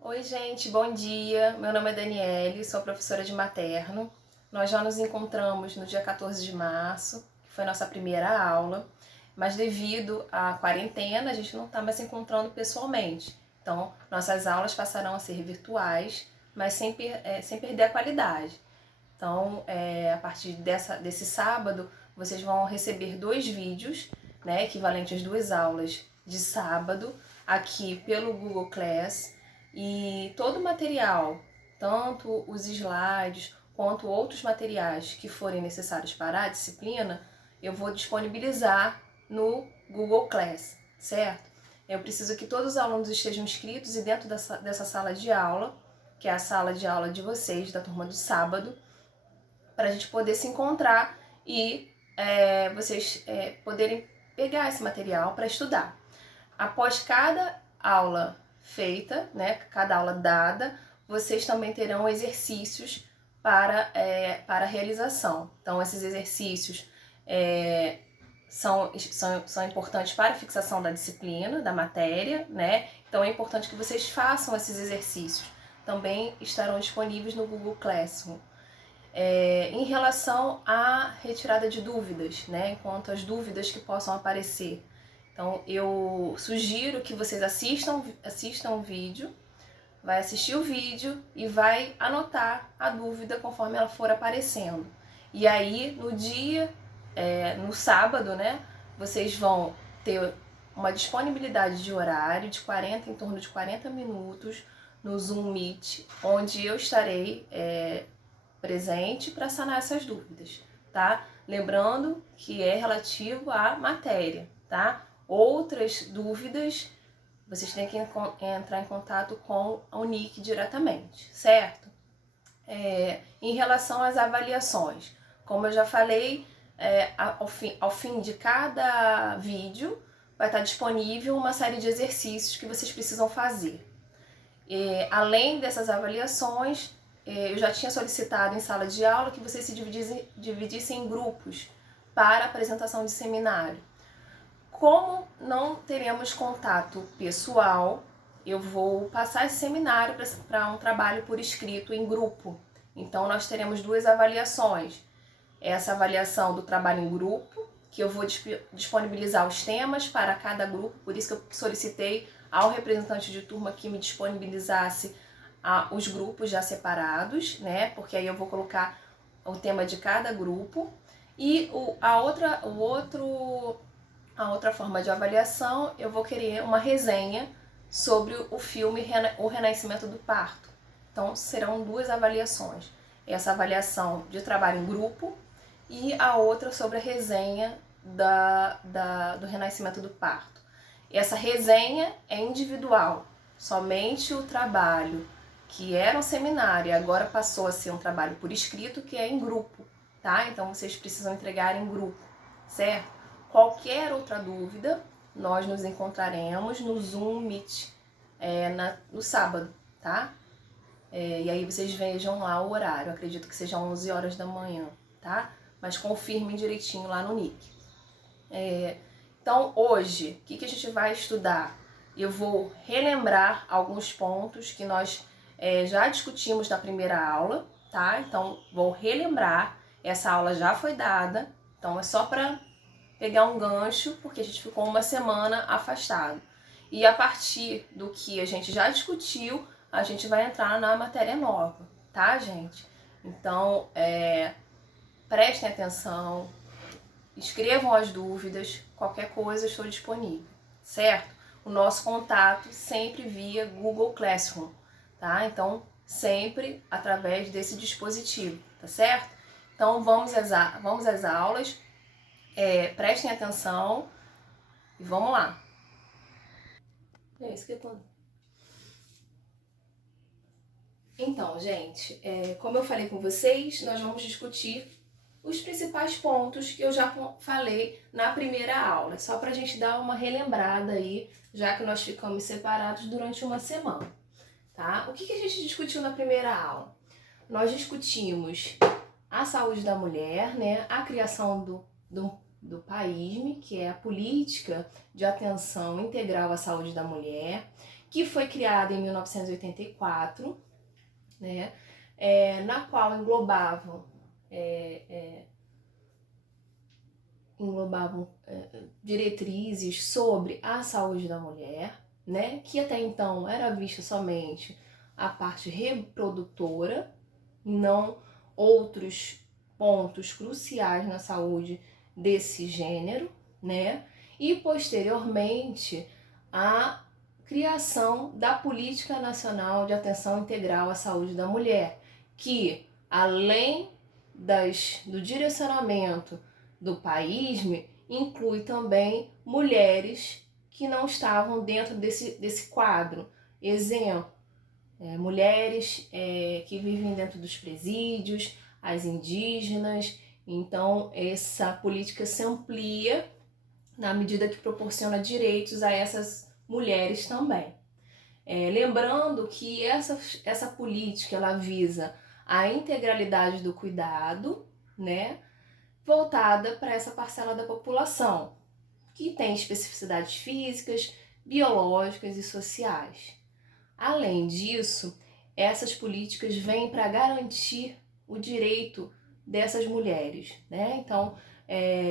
Oi, gente, bom dia. Meu nome é Daniele, sou professora de materno. Nós já nos encontramos no dia 14 de março, que foi a nossa primeira aula, mas devido à quarentena, a gente não está mais se encontrando pessoalmente. Então, nossas aulas passarão a ser virtuais, mas sem perder a qualidade. Então, a partir desse sábado, vocês vão receber 2 vídeos, né, equivalentes às 2 aulas de sábado, aqui pelo Google Class. E todo o material, tanto os slides quanto outros materiais que forem necessários para a disciplina, eu vou disponibilizar no Google Class, certo? Eu preciso que todos os alunos estejam inscritos e dentro dessa sala de aula, que é a sala de aula de vocês, da turma do sábado, para a gente poder se encontrar e vocês poderem pegar esse material para estudar. Após cada aula feita, né, cada aula dada, vocês também terão exercícios para realização. Então, esses exercícios são importantes para a fixação da disciplina, da matéria, né? Então, é importante que vocês façam esses exercícios. Também estarão disponíveis no Google Classroom. Em relação à retirada de dúvidas, né, quanto às dúvidas que possam aparecer. Então, eu sugiro que vocês assistam o vídeo, vai assistir o vídeo e vai anotar a dúvida conforme ela for aparecendo. E aí, no sábado, né, vocês vão ter uma disponibilidade de horário em torno de 40 minutos, no Zoom Meet, onde eu estarei presente para sanar essas dúvidas, tá? Lembrando que é relativo à matéria, tá? Outras dúvidas, vocês têm que entrar em contato com a Unic diretamente, certo? Em relação às avaliações, como eu já falei, ao fim de cada vídeo vai estar disponível uma série de exercícios que vocês precisam fazer. Além dessas avaliações, eu já tinha solicitado em sala de aula que vocês se dividissem em grupos para apresentação de seminário. Como não teremos contato pessoal, eu vou passar esse seminário para um trabalho por escrito em grupo. Então, nós teremos 2 avaliações. Essa avaliação do trabalho em grupo, que eu vou disponibilizar os temas para cada grupo, por isso que eu solicitei ao representante de turma que me disponibilizasse os grupos já separados, né? Porque aí eu vou colocar o tema de cada grupo. E a outra forma de avaliação, eu vou querer uma resenha sobre o filme O Renascimento do Parto. Então, serão 2 avaliações. Essa avaliação de trabalho em grupo e a outra sobre a resenha do Renascimento do Parto. Essa resenha é individual, somente o trabalho que era um seminário e agora passou a ser um trabalho por escrito, que é em grupo, tá? Então vocês precisam entregar em grupo, certo? Qualquer outra dúvida, nós nos encontraremos no Zoom Meet no sábado, tá? E aí vocês vejam lá o horário, acredito que seja 11 horas da manhã, tá? Mas confirmem direitinho lá no Nick. Então, hoje, o que a gente vai estudar? Eu vou relembrar alguns pontos que nós já discutimos na primeira aula, tá? Então, vou relembrar. Essa aula já foi dada, então é só para pegar um gancho, porque a gente ficou uma semana afastado. E a partir do que a gente já discutiu, a gente vai entrar na matéria nova, tá, gente? Então, prestem atenção, escrevam as dúvidas, qualquer coisa estou disponível, certo? O nosso contato sempre via Google Classroom, tá? Então, sempre através desse dispositivo, tá certo? Então, vamos às aulas, prestem atenção e vamos lá. Então, gente, como eu falei com vocês, nós vamos discutir os principais pontos que eu já falei na primeira aula, só para a gente dar uma relembrada aí, já que nós ficamos separados durante uma semana, tá? O que a gente discutiu na primeira aula? Nós discutimos a saúde da mulher, né? A criação do PAISME, que é a Política de Atenção Integral à Saúde da Mulher, que foi criada em 1984, né, na qual englobavam diretrizes sobre a saúde da mulher, né, que até então era vista somente a parte reprodutora, não outros pontos cruciais na saúde desse gênero, né? E posteriormente a criação da Política Nacional de Atenção Integral à Saúde da Mulher, que além do direcionamento do PAISME, inclui também mulheres que não estavam dentro desse quadro. Exemplo, mulheres que vivem dentro dos presídios, as indígenas. Então, essa política se amplia na medida que proporciona direitos a essas mulheres também. Lembrando que essa política ela visa a integralidade do cuidado, né, voltada para essa parcela da população, que tem especificidades físicas, biológicas e sociais. Além disso, essas políticas vêm para garantir o direito dessas mulheres, né? Então,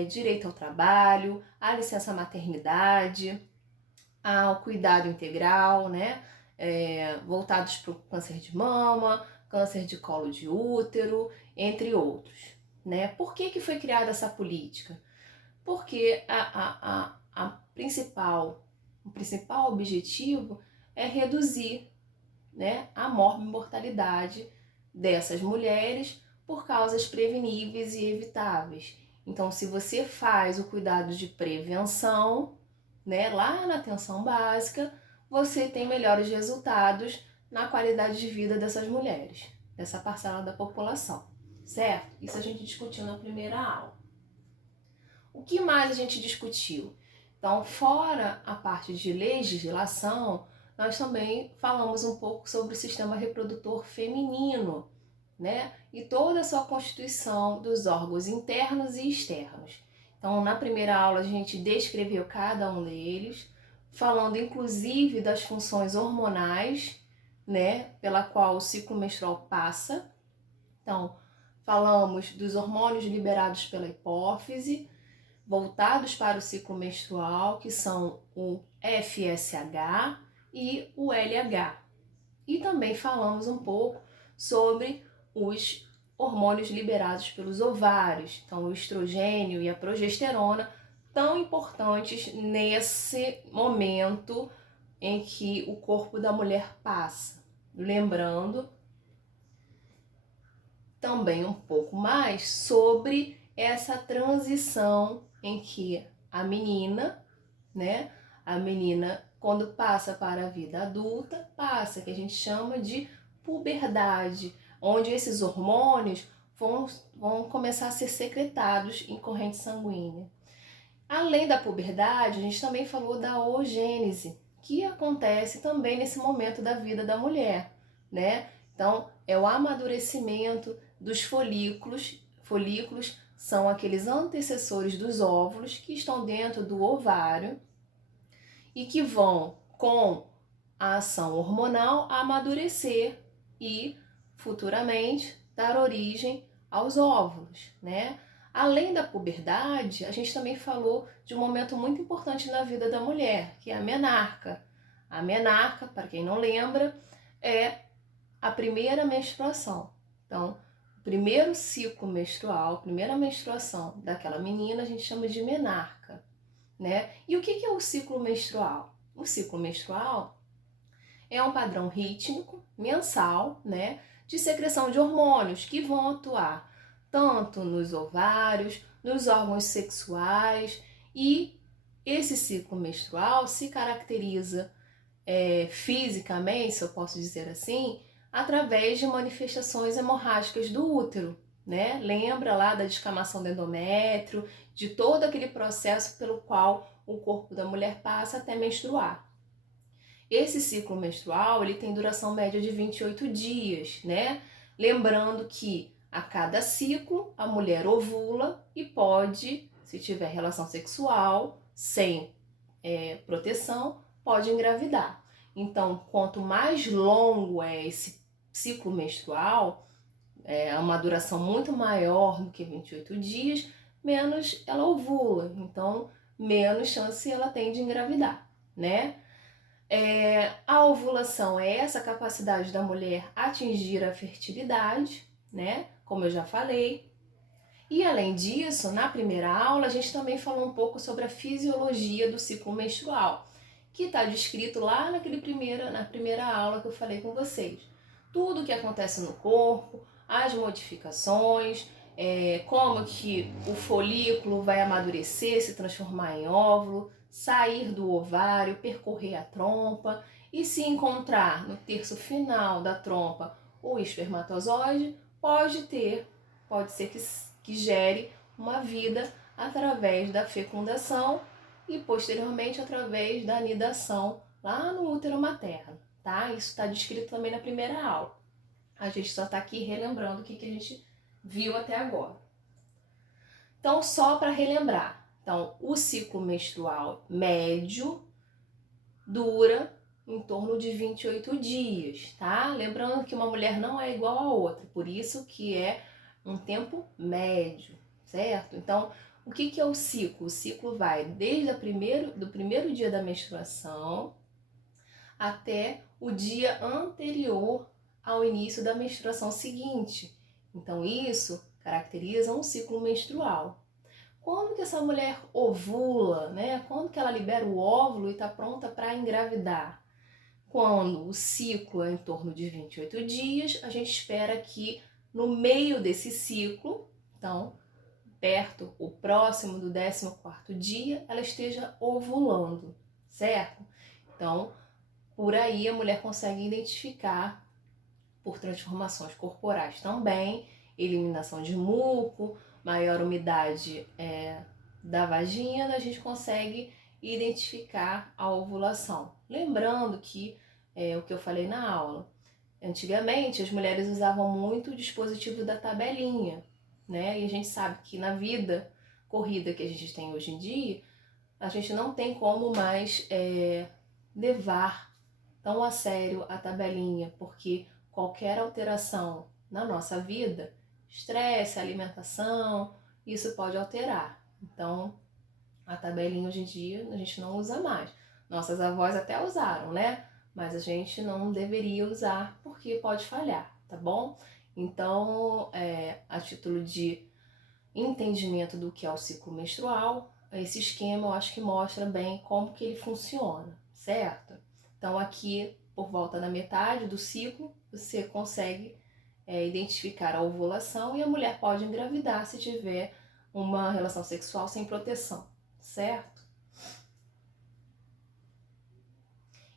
direito ao trabalho, à licença maternidade, ao cuidado integral, né? Voltados para o câncer de mama, câncer de colo de útero, entre outros, né? Por que foi criada essa política? Porque o principal objetivo é reduzir, né, a morbimortalidade dessas mulheres por causas preveníveis e evitáveis. Então, se você faz o cuidado de prevenção, né, lá na atenção básica, você tem melhores resultados na qualidade de vida dessas mulheres, dessa parcela da população, certo? Isso a gente discutiu na primeira aula. O que mais a gente discutiu? Então, fora a parte de legislação, nós também falamos um pouco sobre o sistema reprodutor feminino, né? E toda a sua constituição dos órgãos internos e externos. Então, na primeira aula, a gente descreveu cada um deles, falando inclusive das funções hormonais, né? Pela qual o ciclo menstrual passa. Então, falamos dos hormônios liberados pela hipófise, voltados para o ciclo menstrual, que são o FSH e o LH. E também falamos um pouco sobre os hormônios liberados pelos ovários, então o estrogênio e a progesterona, tão importantes nesse momento em que o corpo da mulher passa. Lembrando também um pouco mais sobre essa transição em que a menina, né, quando passa para a vida adulta, que a gente chama de puberdade, onde esses hormônios vão começar a ser secretados em corrente sanguínea. Além da puberdade, a gente também falou da oogênese, que acontece também nesse momento da vida da mulher, né? Então, é o amadurecimento dos folículos. Folículos são aqueles antecessores dos óvulos que estão dentro do ovário e que vão, com a ação hormonal, amadurecer e futuramente dar origem aos óvulos, né? Além da puberdade, a gente também falou de um momento muito importante na vida da mulher, que é a menarca. A menarca, para quem não lembra, é a primeira menstruação. Então, o primeiro ciclo menstrual, a primeira menstruação daquela menina, a gente chama de menarca, né? E o que é o ciclo menstrual? O ciclo menstrual é um padrão rítmico, mensal, né, de secreção de hormônios que vão atuar tanto nos ovários, nos órgãos sexuais, e esse ciclo menstrual se caracteriza fisicamente, se eu posso dizer assim, através de manifestações hemorrágicas do útero, né? Lembra lá da descamação do endométrio, de todo aquele processo pelo qual o corpo da mulher passa até menstruar. Esse ciclo menstrual, ele tem duração média de 28 dias, né? Lembrando que a cada ciclo a mulher ovula e pode, se tiver relação sexual sem proteção, pode engravidar. Então, quanto mais longo é esse ciclo menstrual, uma duração muito maior do que 28 dias, menos ela ovula. Então, menos chance ela tem de engravidar, né? A ovulação é essa capacidade da mulher atingir a fertilidade, né? Como eu já falei. E além disso, na primeira aula, a gente também falou um pouco sobre a fisiologia do ciclo menstrual, que está descrito lá na primeira aula que eu falei com vocês. Tudo o que acontece no corpo, as modificações, como que o folículo vai amadurecer, se transformar em óvulo, sair do ovário, percorrer a trompa e se encontrar no terço final da trompa o espermatozoide, pode ser que gere uma vida através da fecundação e posteriormente através da anidação lá no útero materno, tá? Isso está descrito também na primeira aula. A gente só está aqui relembrando o que a gente viu até agora. Então, só para relembrar, então, o ciclo menstrual médio dura em torno de 28 dias, tá? Lembrando que uma mulher não é igual a outra, por isso que é um tempo médio, certo? Então, o que é o ciclo? O ciclo vai desde do primeiro dia da menstruação até o dia anterior ao início da menstruação seguinte. Então, isso caracteriza um ciclo menstrual. Quando que essa mulher ovula, né? Quando que ela libera o óvulo e está pronta para engravidar? Quando o ciclo é em torno de 28 dias, a gente espera que no meio desse ciclo, então, perto ou próximo do 14º dia, ela esteja ovulando, certo? Então, por aí a mulher consegue identificar por transformações corporais também, eliminação de muco, maior umidade da vagina, a gente consegue identificar a ovulação. Lembrando que, o que eu falei na aula, antigamente as mulheres usavam muito o dispositivo da tabelinha, né? E a gente sabe que na vida corrida que a gente tem hoje em dia, a gente não tem como mais levar tão a sério a tabelinha, porque qualquer alteração na nossa vida, estresse, alimentação, isso pode alterar. Então, a tabelinha hoje em dia a gente não usa mais. Nossas avós até usaram, né? Mas a gente não deveria usar porque pode falhar, tá bom? Então, a título de entendimento do que é o ciclo menstrual, esse esquema eu acho que mostra bem como que ele funciona, certo? Então aqui, por volta da metade do ciclo, você consegue identificar a ovulação e a mulher pode engravidar se tiver uma relação sexual sem proteção, certo?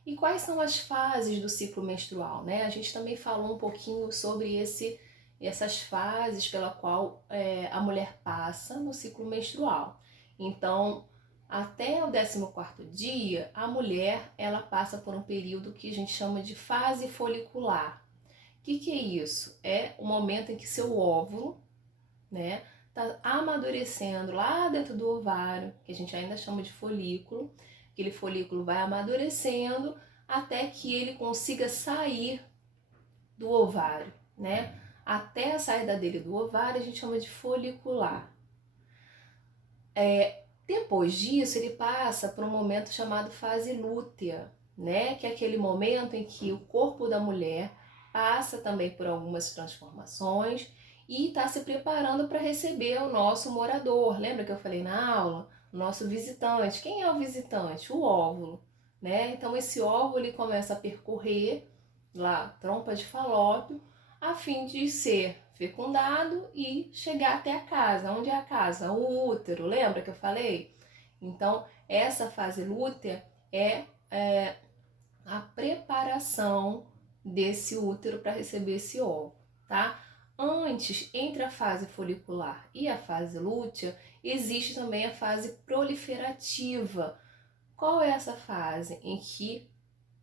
E quais são as fases do ciclo menstrual, né? A gente também falou um pouquinho sobre essas fases pela qual a mulher passa no ciclo menstrual. Então, até o 14º dia, a mulher ela passa por um período que a gente chama de fase folicular. O que é isso? É o momento em que seu óvulo, né, está amadurecendo lá dentro do ovário, que a gente ainda chama de folículo. Aquele folículo vai amadurecendo até que ele consiga sair do ovário, né? Até a saída dele do ovário a gente chama de folicular. Depois disso ele passa por um momento chamado fase lútea, né? Que é aquele momento em que o corpo da mulher passa também por algumas transformações e está se preparando para receber o nosso morador. Lembra que eu falei na aula? O nosso visitante. Quem é o visitante? O óvulo, né? Então esse óvulo ele começa a percorrer lá trompa de falópio a fim de ser fecundado e chegar até a casa. Onde é a casa? O útero, lembra que eu falei? Então, essa fase lútea é a preparação desse útero para receber esse óvulo, tá? Antes, entre a fase folicular e a fase lútea, existe também a fase proliferativa. Qual é essa fase? Em que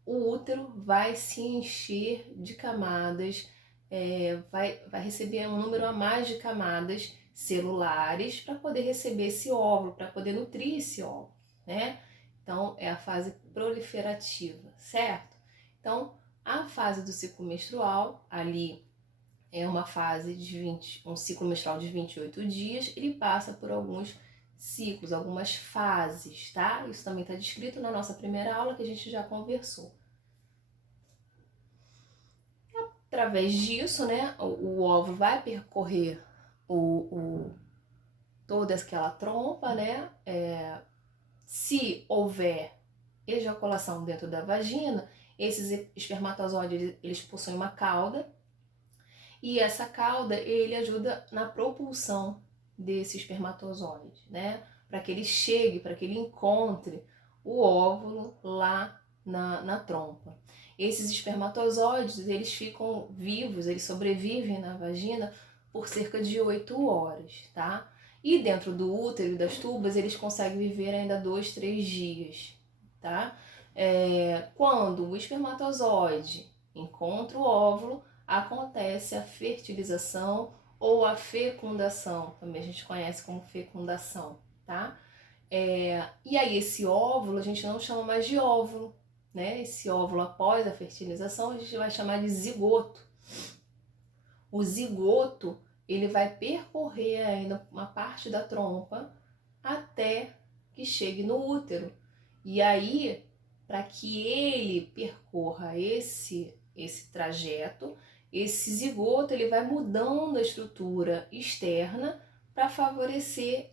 o útero vai se encher de camadas, vai receber um número a mais de camadas celulares para poder receber esse óvulo, para poder nutrir esse óvulo, né? Então, é a fase proliferativa, certo? Então, a fase do ciclo menstrual, ali é uma fase de um ciclo menstrual de 28 dias, ele passa por alguns ciclos, algumas fases, tá? Isso também está descrito na nossa primeira aula que a gente já conversou. Através disso, né, o óvulo vai percorrer toda aquela trompa, né? Se houver ejaculação dentro da vagina, esses espermatozoides eles possuem uma cauda, e essa cauda ele ajuda na propulsão desse espermatozoide, né? Para que ele chegue, para que ele encontre o óvulo lá na trompa. Esses espermatozoides eles ficam vivos, eles sobrevivem na vagina por cerca de 8 horas, tá? E dentro do útero e das tubas eles conseguem viver ainda 2, 3 dias, tá? Quando o espermatozoide encontra o óvulo, acontece a fertilização ou a fecundação, também a gente conhece como fecundação, tá? E aí esse óvulo a gente não chama mais de óvulo, né? Esse óvulo após a fertilização a gente vai chamar de zigoto. O zigoto ele vai percorrer ainda uma parte da trompa até que chegue no útero. E aí, para que ele percorra esse trajeto, esse zigoto ele vai mudando a estrutura externa para favorecer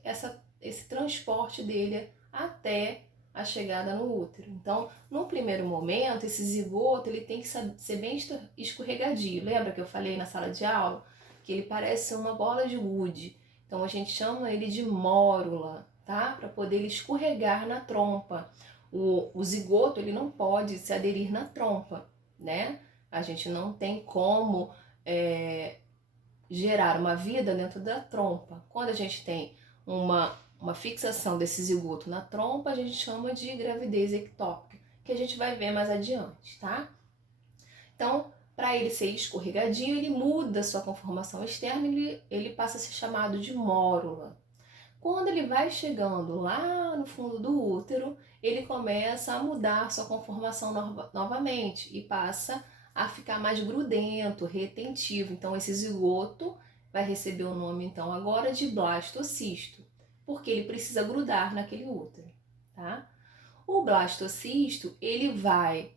esse transporte dele até a chegada no útero. Então, no primeiro momento, esse zigoto ele tem que ser bem escorregadio. Lembra que eu falei na sala de aula que ele parece uma bola de gude? Então, a gente chama ele de mórula, tá? Para poder ele escorregar na trompa. O zigoto ele não pode se aderir na trompa, né? A gente não tem como gerar uma vida dentro da trompa. Quando a gente tem uma fixação desse zigoto na trompa, a gente chama de gravidez ectópica, que a gente vai ver mais adiante, tá? Então, para ele ser escorregadio, ele muda sua conformação externa e ele passa a ser chamado de mórula. Quando ele vai chegando lá no fundo do útero, ele começa a mudar sua conformação novamente e passa a ficar mais grudento, retentivo. Então, esse zigoto vai receber o nome, então, agora de blastocisto, porque ele precisa grudar naquele útero, tá? O blastocisto, ele vai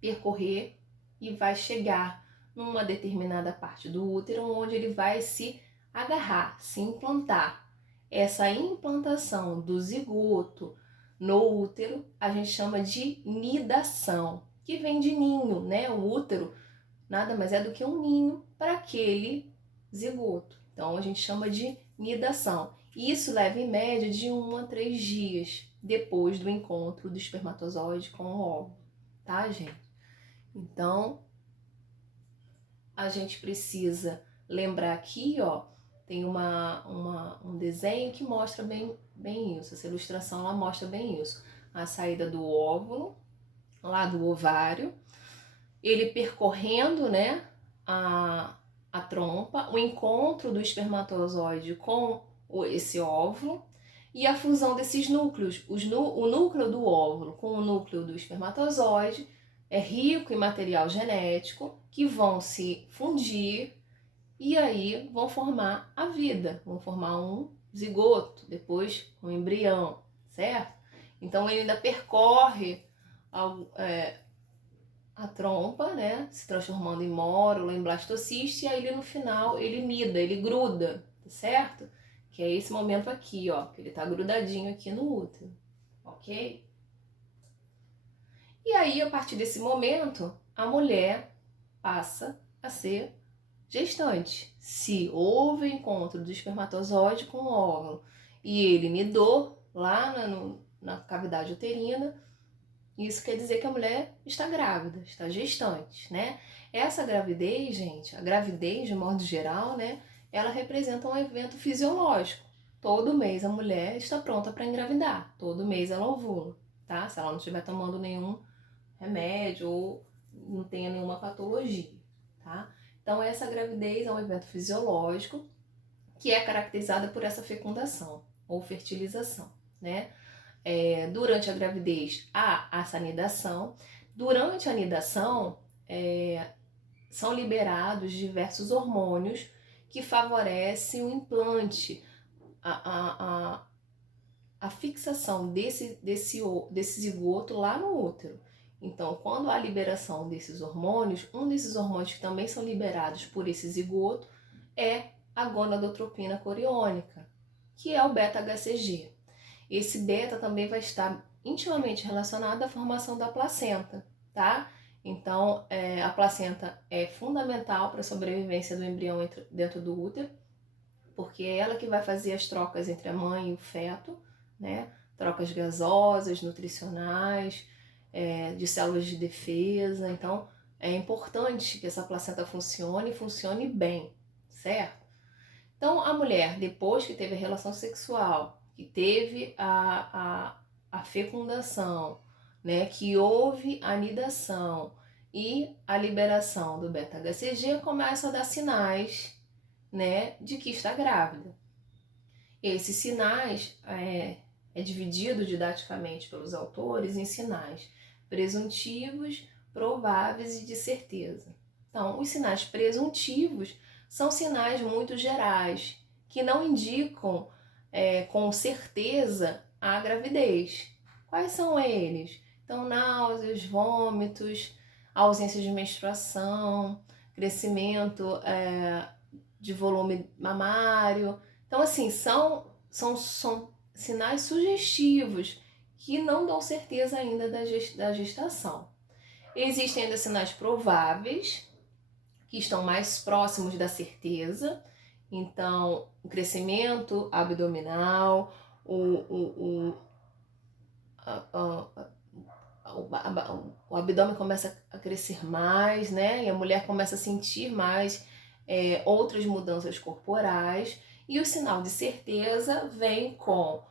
percorrer e vai chegar numa determinada parte do útero, onde ele vai se agarrar, se implantar. Essa implantação do zigoto no útero a gente chama de nidação, que vem de ninho, né? O útero nada mais é do que um ninho para aquele zigoto. Então a gente chama de nidação. Isso leva em média de 1 a 3 dias depois do encontro do espermatozoide com o óvulo, tá, gente? Então a gente precisa lembrar aqui, ó, tem um desenho que mostra bem isso. Essa ilustração ela mostra bem isso. A saída do óvulo, lá do ovário, ele percorrendo, né, a trompa, o encontro do espermatozoide com esse óvulo e a fusão desses núcleos. O núcleo do óvulo com o núcleo do espermatozoide é rico em material genético que vão se fundir e aí vão formar a vida, vão formar um zigoto, depois um embrião, certo? Então ele ainda percorre a trompa, né, se transformando em mórula, em blastocisto, e aí ele no final ele nida, ele gruda, tá certo? Que é esse momento aqui, ó, que ele tá grudadinho aqui no útero, ok? E aí, a partir desse momento, a mulher passa a ser gestante. Se houve encontro do espermatozoide com o óvulo e ele nidou lá na cavidade uterina, isso quer dizer que a mulher está grávida, está gestante, né? Essa gravidez, gente, a gravidez de modo geral, né? Ela representa um evento fisiológico. Todo mês a mulher está pronta para engravidar, todo mês ela ovula, tá? Se ela não estiver tomando nenhum remédio ou não tenha nenhuma patologia, tá? Então essa gravidez é um evento fisiológico que é caracterizada por essa fecundação ou fertilização, né? Durante a gravidez há a sanidação. Durante a anidação, são liberados diversos hormônios que favorecem o implante, a fixação desse zigoto lá no útero. Então, quando há liberação desses hormônios, um desses hormônios que também são liberados por esse zigoto é a gonadotropina coriônica, que é o beta-HCG. Esse beta também vai estar intimamente relacionado à formação da placenta, tá? Então, a placenta é fundamental para a sobrevivência do embrião dentro do útero, porque é ela que vai fazer as trocas entre a mãe e o feto, né? Trocas gasosas, nutricionais, de células de defesa. Então, é importante que essa placenta funcione bem, certo? Então, a mulher, depois que teve a relação sexual, que teve a fecundação, né, que houve a anidação e a liberação do beta-HCG, começa a dar sinais, né, de que está grávida. Esses sinais é dividido didaticamente pelos autores em sinais presuntivos, prováveis e de certeza. Então, os sinais presuntivos são sinais muito gerais, que não indicam com certeza a gravidez. Quais são eles? Então, náuseas, vômitos, ausência de menstruação, crescimento de volume mamário. Então, assim, são sinais sugestivos que não dão certeza ainda da gestação. Existem ainda sinais prováveis, que estão mais próximos da certeza. Então, o crescimento abdominal, o abdômen começa a crescer mais, né? E a mulher começa a sentir mais outras mudanças corporais. E o sinal de certeza vem com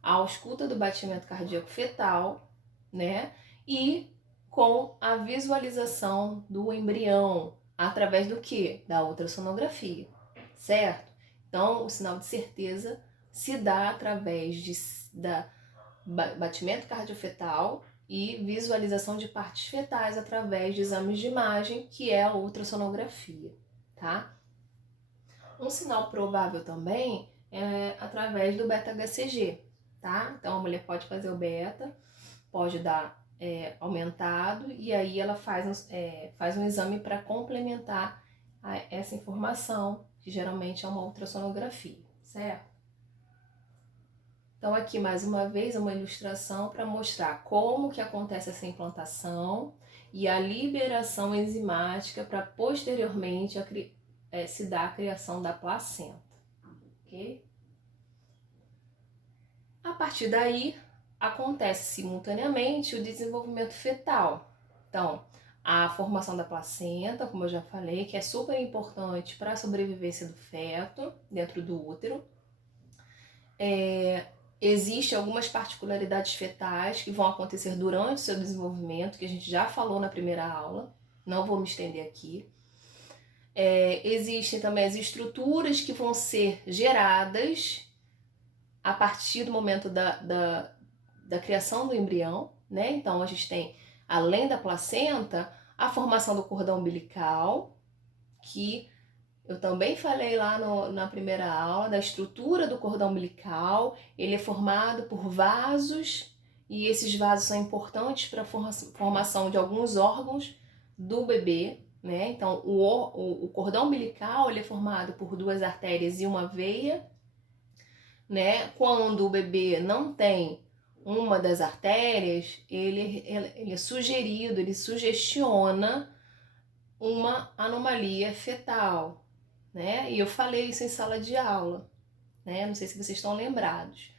a ausculta do batimento cardíaco fetal, né? E com a visualização do embrião, através do quê? Da ultrassonografia, certo? Então, o sinal de certeza se dá através da batimento cardiofetal e visualização de partes fetais através de exames de imagem, que é a ultrassonografia, tá? Um sinal provável também é através do beta-HCG, tá? Então, a mulher pode fazer o beta, pode dar aumentado, e aí ela faz um exame para complementar essa informação, que geralmente é uma ultrassonografia, certo? Então, aqui mais uma vez uma ilustração para mostrar como que acontece essa implantação e a liberação enzimática para posteriormente se dar a criação da placenta, ok? A partir daí, acontece simultaneamente o desenvolvimento fetal. Então, a formação da placenta, como eu já falei, que é super importante para a sobrevivência do feto dentro do útero. Existem algumas particularidades fetais que vão acontecer durante o seu desenvolvimento, que a gente já falou na primeira aula, não vou me estender aqui. Existem também as estruturas que vão ser geradas a partir do momento da criação do embrião, né? Então, a gente tem, além da placenta, a formação do cordão umbilical, que eu também falei lá na primeira aula da estrutura do cordão umbilical. Ele é formado por vasos, e esses vasos são importantes para a formação de alguns órgãos do bebê, né? Então, o cordão umbilical ele é formado por 2 artérias e uma veia, né? Quando o bebê não tem uma das artérias, ele é sugerido, ele sugestiona uma anomalia fetal, né? E eu falei isso em sala de aula, né? Não sei se vocês estão lembrados.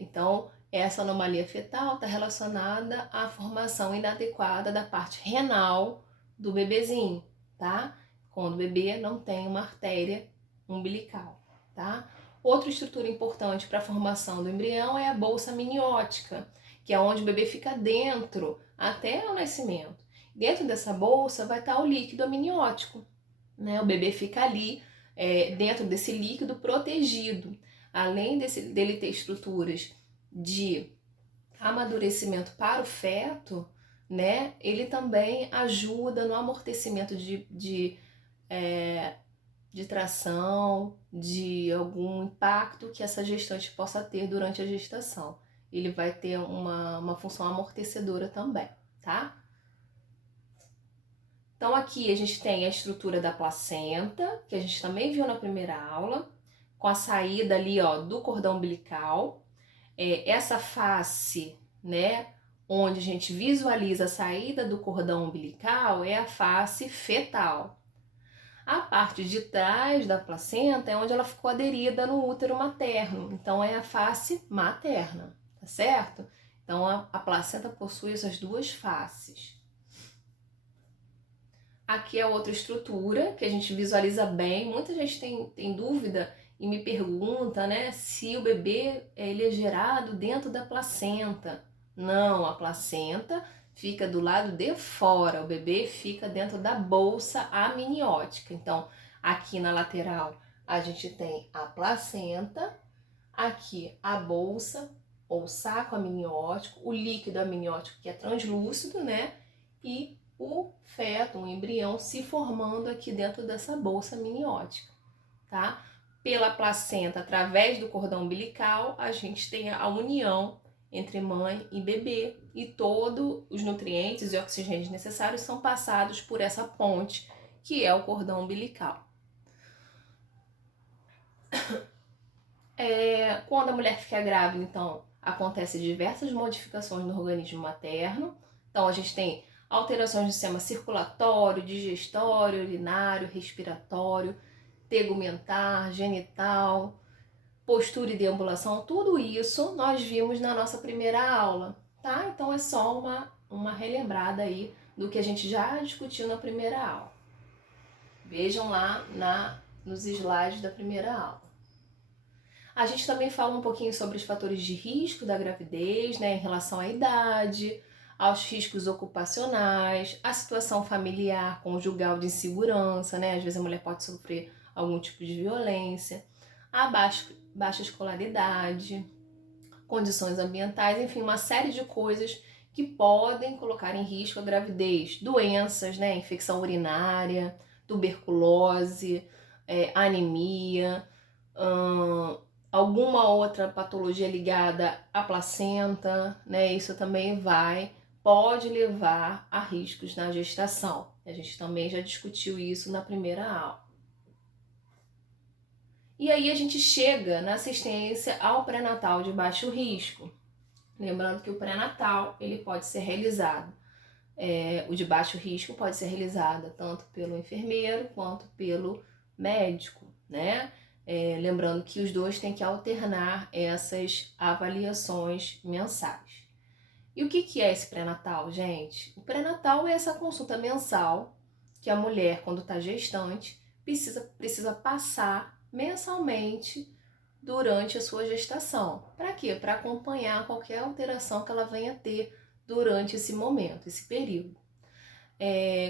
Então, essa anomalia fetal está relacionada à formação inadequada da parte renal do bebezinho, tá? Quando o bebê não tem uma artéria umbilical, tá? Outra estrutura importante para a formação do embrião é a bolsa amniótica, que é onde o bebê fica dentro até o nascimento. Dentro dessa bolsa vai estar o líquido amniótico, né? O bebê fica ali dentro desse líquido protegido. Além dele ter estruturas de amadurecimento para o feto, né? Ele também ajuda no amortecimento de tração, de algum impacto que essa gestante possa ter durante a gestação. Ele vai ter uma função amortecedora também, tá? Então aqui a gente tem a estrutura da placenta, que a gente também viu na primeira aula, com a saída ali, ó, do cordão umbilical. Essa face, né, onde a gente visualiza a saída do cordão umbilical é a face fetal. A parte de trás da placenta é onde ela ficou aderida no útero materno, então é a face materna, tá certo? Então a placenta possui essas duas faces. Aqui é outra estrutura que a gente visualiza bem. Muita gente tem dúvida e me pergunta, né, se o bebê ele é gerado dentro da placenta. Não, a placenta fica do lado de fora, o bebê fica dentro da bolsa amniótica. Então, aqui na lateral a gente tem a placenta, aqui a bolsa ou saco amniótico, o líquido amniótico que é translúcido, né? E o feto, um embrião, se formando aqui dentro dessa bolsa amniótica, tá? Pela placenta, através do cordão umbilical, a gente tem a união entre mãe e bebê e todos os nutrientes e oxigênios necessários são passados por essa ponte, que é o cordão umbilical. Quando a mulher fica grávida, então, acontecem diversas modificações no organismo materno. Então, a gente tem alterações no sistema circulatório, digestório, urinário, respiratório, tegumentar, genital, postura e deambulação. Tudo isso nós vimos na nossa primeira aula, tá? Então, é só uma relembrada aí do que a gente já discutiu na primeira aula. Vejam lá nos slides da primeira aula. A gente também fala um pouquinho sobre os fatores de risco da gravidez, né, em relação à idade, aos riscos ocupacionais, a situação familiar, conjugal de insegurança, né, às vezes a mulher pode sofrer algum tipo de violência, a baixa escolaridade, condições ambientais, enfim, uma série de coisas que podem colocar em risco a gravidez, doenças, né, infecção urinária, tuberculose, anemia, alguma outra patologia ligada à placenta, né? Isso também pode levar a riscos na gestação. A gente também já discutiu isso na primeira aula. E aí a gente chega na assistência ao pré-natal de baixo risco. Lembrando que o pré-natal ele pode ser realizado, o de baixo risco pode ser realizado tanto pelo enfermeiro quanto pelo médico, né? Lembrando que os dois têm que alternar essas avaliações mensais. E o que é esse pré-natal, gente? O pré-natal é essa consulta mensal que a mulher, quando está gestante, precisa passar mensalmente durante a sua gestação. Para quê? Para acompanhar qualquer alteração que ela venha a ter durante esse momento, esse período.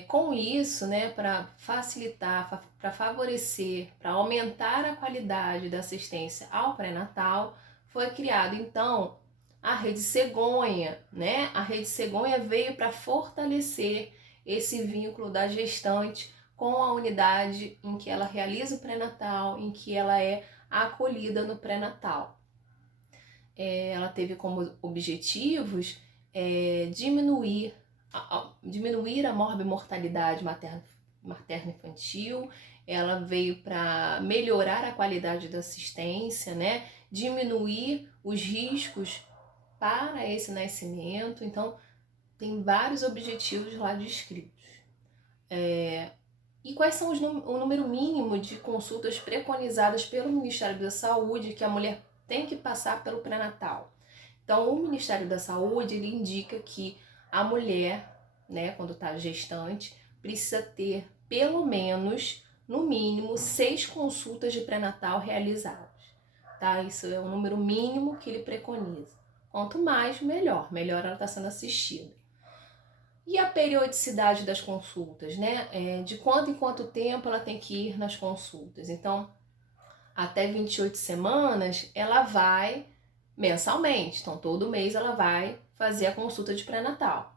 Com isso, né, para facilitar, para favorecer, para aumentar a qualidade da assistência ao pré-natal, foi criado então a Rede Cegonha, né? A Rede Cegonha veio para fortalecer esse vínculo da gestante com a unidade em que ela realiza o pré-natal, em que ela é acolhida no pré-natal. Ela teve como objetivos diminuir a morbimortalidade materno-infantil, ela veio para melhorar a qualidade da assistência, né? Diminuir os riscos para esse nascimento. Então, tem vários objetivos lá descritos. E quais são o número mínimo de consultas preconizadas pelo Ministério da Saúde que a mulher tem que passar pelo pré-natal? Então, o Ministério da Saúde ele indica que a mulher, né, quando está gestante, precisa ter pelo menos, no mínimo, 6 consultas de pré-natal realizadas. Tá? Isso é o número mínimo que ele preconiza. Quanto mais, melhor. Melhor ela está sendo assistida. E a periodicidade das consultas, né? De quanto em quanto tempo ela tem que ir nas consultas. Então, até 28 semanas, ela vai mensalmente. Então, todo mês ela vai fazer a consulta de pré-natal.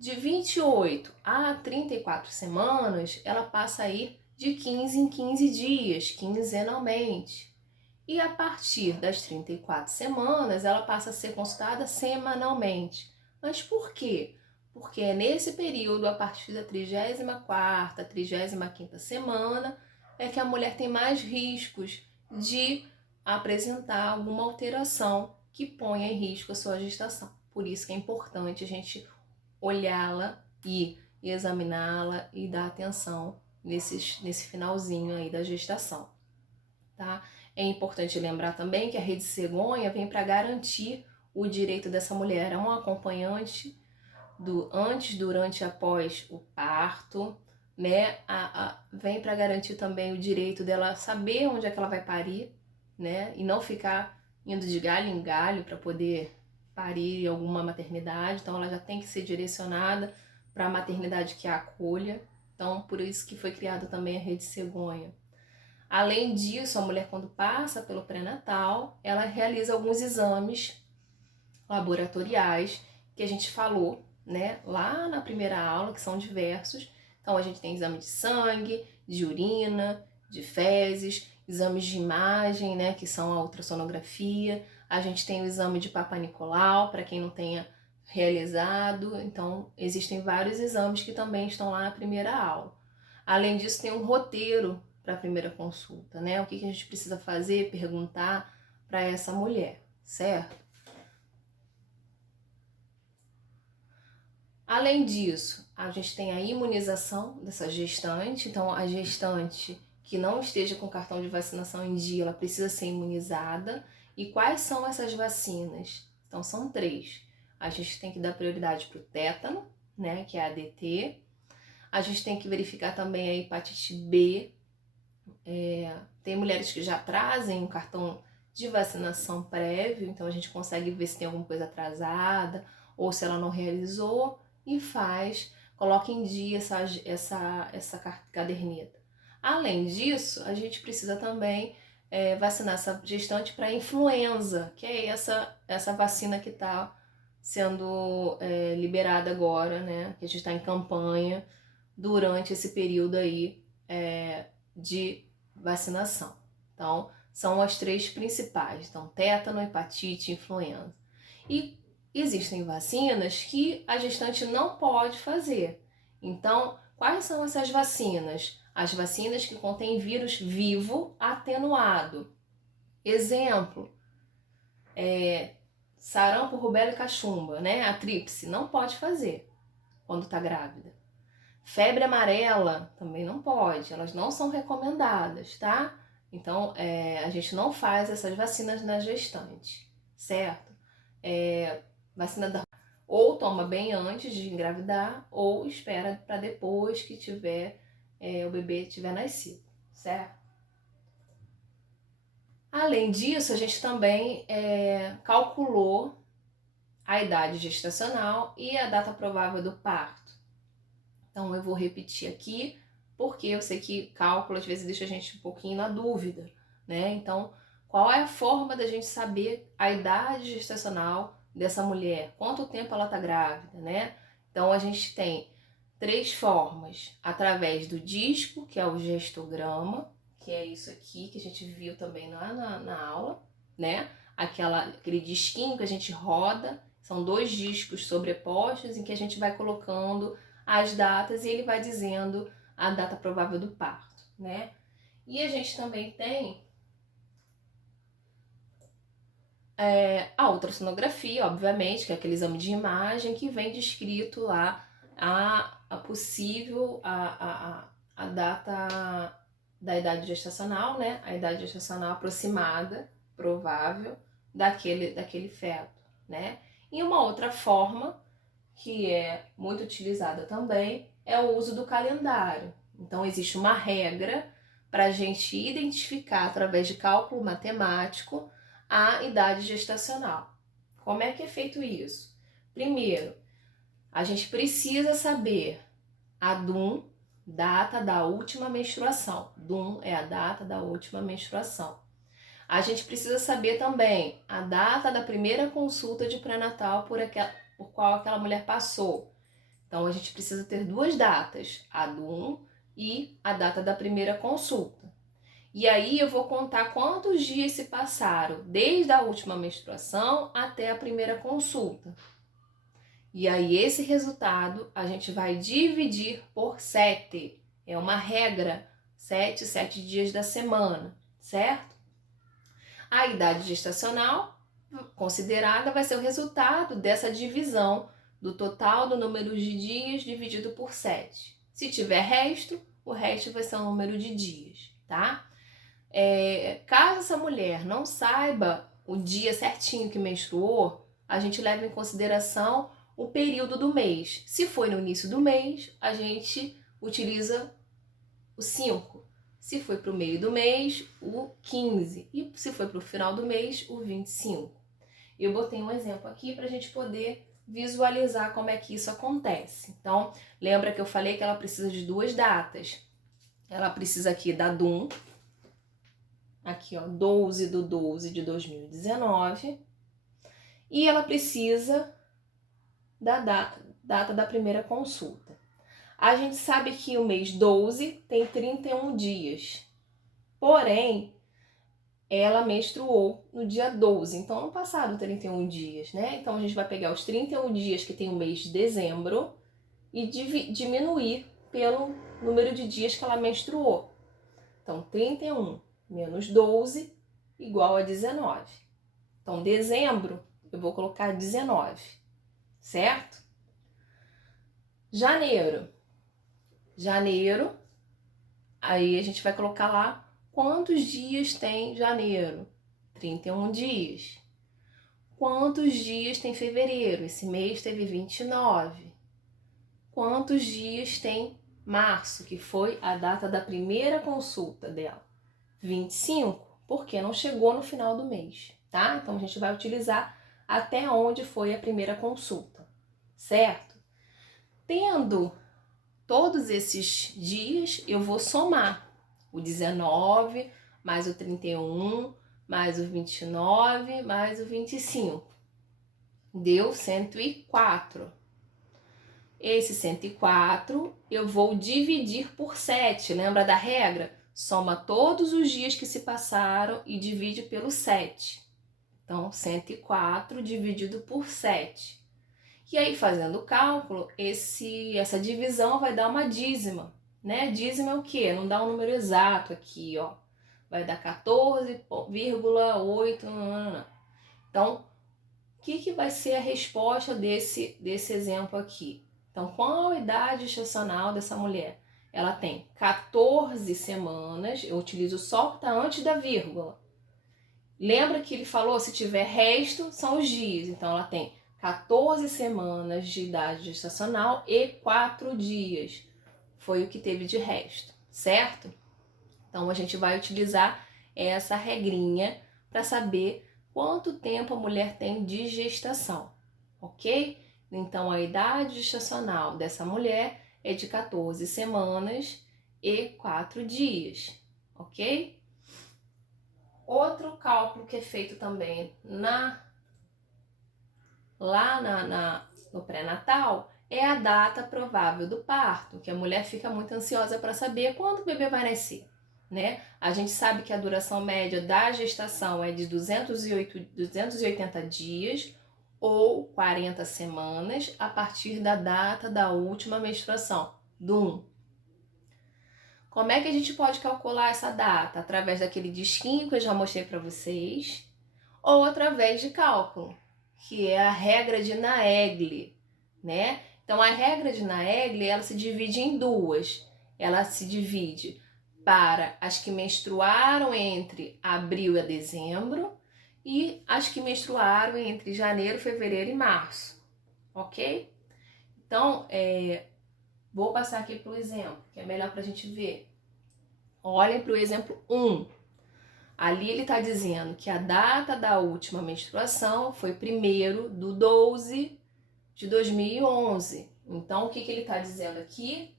De 28 a 34 semanas, ela passa a ir de 15 em 15 dias, quinzenalmente. E a partir das 34 semanas, ela passa a ser consultada semanalmente. Mas por quê? Porque é nesse período, a partir da 34ª, 35ª semana, é que a mulher tem mais riscos de apresentar alguma alteração que ponha em risco a sua gestação. Por isso que é importante a gente olhá-la e examiná-la e dar atenção nesse finalzinho aí da gestação, tá? É importante lembrar também que a Rede Cegonha vem para garantir o direito dessa mulher a um acompanhante antes, durante e após o parto, né? Vem para garantir também o direito dela saber onde é que ela vai parir, né? E não ficar indo de galho em galho para poder parir em alguma maternidade. Então ela já tem que ser direcionada para a maternidade que a acolha. Então por isso que foi criada também a Rede Cegonha. Além disso, a mulher quando passa pelo pré-natal, ela realiza alguns exames laboratoriais que a gente falou, né, lá na primeira aula, que são diversos. Então a gente tem exame de sangue, de urina, de fezes, exames de imagem, né, que são a ultrassonografia. A gente tem o exame de Papa Nicolau, para quem não tenha realizado. Então existem vários exames que também estão lá na primeira aula. Além disso, tem um roteiro para a primeira consulta, né? O que a gente precisa fazer, perguntar para essa mulher, certo? Além disso, a gente tem a imunização dessa gestante. Então, a gestante que não esteja com cartão de vacinação em dia, ela precisa ser imunizada. E quais são essas vacinas? Então, são 3. A gente tem que dar prioridade para o tétano, né, que é a ADT. A gente tem que verificar também a hepatite B. Tem mulheres que já trazem um cartão de vacinação prévio, então a gente consegue ver se tem alguma coisa atrasada ou se ela não realizou e coloca em dia essa caderneta. Além disso, a gente precisa também vacinar essa gestante para influenza, que é essa vacina que está sendo liberada agora, né? Que a gente está em campanha durante esse período aí de vacinação. Então, são as 3 principais. Então, tétano, hepatite, influenza. E existem vacinas que a gestante não pode fazer. Então, quais são essas vacinas? As vacinas que contêm vírus vivo atenuado. Exemplo, sarampo, rubéola e cachumba, né? A tríplice não pode fazer quando está grávida. Febre amarela também não pode, elas não são recomendadas, tá? Então, a gente não faz essas vacinas na gestante, certo? Vacina da... Ou toma bem antes de engravidar, ou espera para depois que o bebê tiver nascido, certo? Além disso, a gente também calculou a idade gestacional e a data provável do parto. Então eu vou repetir aqui, porque eu sei que cálculo às vezes deixa a gente um pouquinho na dúvida, né? Então, qual é a forma da gente saber a idade gestacional dessa mulher? Quanto tempo ela está grávida, né? Então a gente tem 3 formas, através do disco, que é o gestograma, que é isso aqui que a gente viu também lá na aula, né? Aquele disquinho que a gente roda, são 2 discos sobrepostos em que a gente vai colocando as datas e ele vai dizendo a data provável do parto, né? E a gente também tem a ultrassonografia, obviamente, que é aquele exame de imagem que vem descrito lá a possível, a data da idade gestacional, né? A idade gestacional aproximada, provável, daquele feto, né? E uma outra forma, que é muito utilizada também, é o uso do calendário. Então, existe uma regra para a gente identificar, através de cálculo matemático, a idade gestacional. Como é que é feito isso? Primeiro, a gente precisa saber a DUM, data da última menstruação. DUM é a data da última menstruação. A gente precisa saber também a data da primeira consulta de pré-natal por qual aquela mulher passou, Então, a gente precisa ter duas datas, a do 1 e a data da primeira consulta. E aí eu vou contar quantos dias se passaram desde a última menstruação até a primeira consulta. E aí esse resultado a gente vai dividir por 7. É uma regra, 7 dias da semana, certo? A idade gestacional considerada vai ser o resultado dessa divisão do total do número de dias dividido por 7. Se tiver resto, o resto vai ser o número de dias, tá? Caso essa mulher não saiba o dia certinho que menstruou, a gente leva em consideração o período do mês. Se foi no início do mês, a gente utiliza o 5. Se foi para o meio do mês, o 15. E se foi para o final do mês, o 25. Eu botei um exemplo aqui para a gente poder visualizar como é que isso acontece. Então, lembra que eu falei que ela precisa de duas datas. Ela precisa aqui da DUM, aqui ó, 12/12 de 2019, e ela precisa da data da primeira consulta. A gente sabe que o mês 12 tem 31 dias, porém, ela menstruou no dia 12, então não passaram 31 dias, né? Então a gente vai pegar os 31 dias que tem o mês de dezembro e diminuir pelo número de dias que ela menstruou. Então 31 menos 12 igual a 19. Então dezembro eu vou colocar 19, certo? Janeiro, aí a gente vai colocar lá quantos dias tem janeiro? 31 dias. Quantos dias tem fevereiro? Esse mês teve 29. Quantos dias tem março, que foi a data da primeira consulta dela? 25, porque não chegou no final do mês, tá? Então a gente vai utilizar até onde foi a primeira consulta, certo? Tendo todos esses dias, eu vou somar o 19, mais o 31, mais o 29, mais o 25. Deu 104. Esse 104 eu vou dividir por 7. Lembra da regra? Soma todos os dias que se passaram e divide pelo 7. Então, 104 dividido por 7. E aí, fazendo o cálculo, essa divisão vai dar uma dízima, né? Dízima é o quê? Não dá um número exato aqui, ó. Vai dar 14,8. Então, o que vai ser a resposta desse exemplo aqui? Então, qual a idade gestacional dessa mulher? Ela tem 14 semanas, eu utilizo só o que está antes da vírgula. Lembra que ele falou, se tiver resto, são os dias. Então, ela tem 14 semanas de idade gestacional e 4 dias. Foi o que teve de resto, certo? Então, a gente vai utilizar essa regrinha para saber quanto tempo a mulher tem de gestação, ok? Então, a idade gestacional dessa mulher é de 14 semanas e 4 dias, ok? Outro cálculo que é feito também no pré-natal é a data provável do parto, que a mulher fica muito ansiosa para saber quando o bebê vai nascer, né? A gente sabe que a duração média da gestação é de 280 dias ou 40 semanas a partir da data da última menstruação, do 1. Como é que a gente pode calcular essa data? Através daquele disquinho que eu já mostrei para vocês, ou através de cálculo, que é a regra de Naegeli, né? Então, a regra de Naegeli, ela se divide em duas. Ela se divide para as que menstruaram entre abril e dezembro e as que menstruaram entre janeiro, fevereiro e março, ok? Então, vou passar aqui para o exemplo, que é melhor para a gente ver. Olhem para o exemplo 1. Ali ele está dizendo que a data da última menstruação foi 1º/12 de 2011. Então, o que ele está dizendo aqui?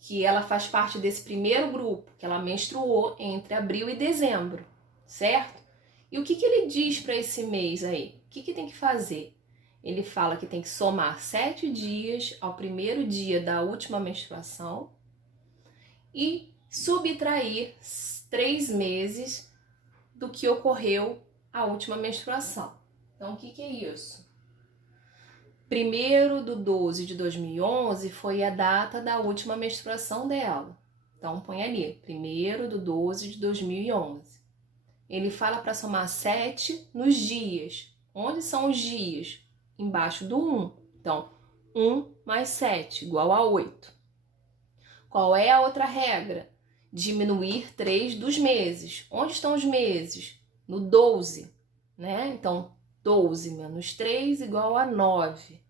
Que ela faz parte desse primeiro grupo, que ela menstruou entre abril e dezembro, certo? E o que ele diz para esse mês aí? O que tem que fazer? ele fala que tem que somar 7 dias ao primeiro dia da última menstruação e subtrair 3 meses do que ocorreu a última menstruação. Então, o que é isso? 1º de 2011 foi a data da última menstruação dela. Então, põe ali, 1º de 2011. Ele fala para somar 7 nos dias. Onde são os dias? Embaixo do 1. Então, 1 mais 7 igual a 8. Qual é a outra regra? Diminuir 3 dos meses. Onde estão os meses? No 12, né? Então, 12 menos 3 igual a 9.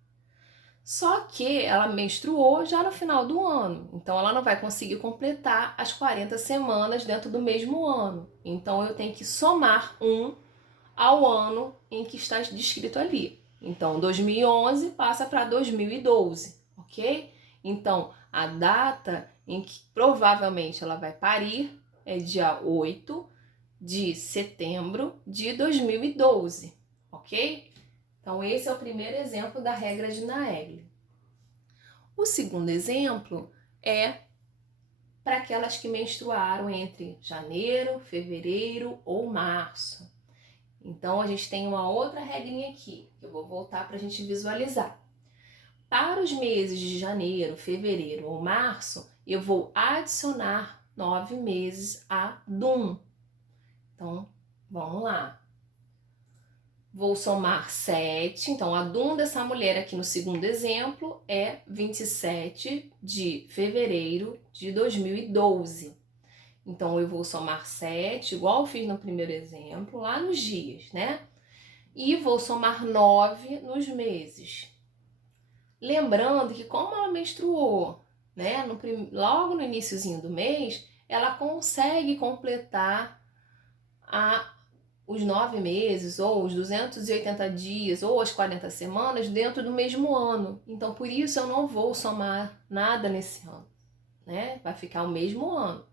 Só que ela menstruou já no final do ano, então ela não vai conseguir completar as 40 semanas dentro do mesmo ano. Então eu tenho que somar 1 ao ano em que está descrito ali. Então 2011 passa para 2012, ok? Então a data em que provavelmente ela vai parir é dia 8 de setembro de 2012, ok? Então, esse é o primeiro exemplo da regra de Naegeli. O segundo exemplo é para aquelas que menstruaram entre janeiro, fevereiro ou março. Então, a gente tem uma outra regrinha aqui, que eu vou voltar para a gente visualizar. Para os meses de janeiro, fevereiro ou março, eu vou adicionar 9 meses a DUM. Então, vamos lá. Vou somar 7, então a DUM dessa mulher aqui no segundo exemplo é 27 de fevereiro de 2012. Então eu vou somar 7, igual eu fiz no primeiro exemplo, lá nos dias, né? E vou somar 9 nos meses. Lembrando que como ela menstruou, né, logo no iniciozinho do mês, ela consegue completar os 9 meses, ou os 280 dias, ou as 40 semanas dentro do mesmo ano. Então, por isso eu não vou somar nada nesse ano, né? Vai ficar o mesmo ano.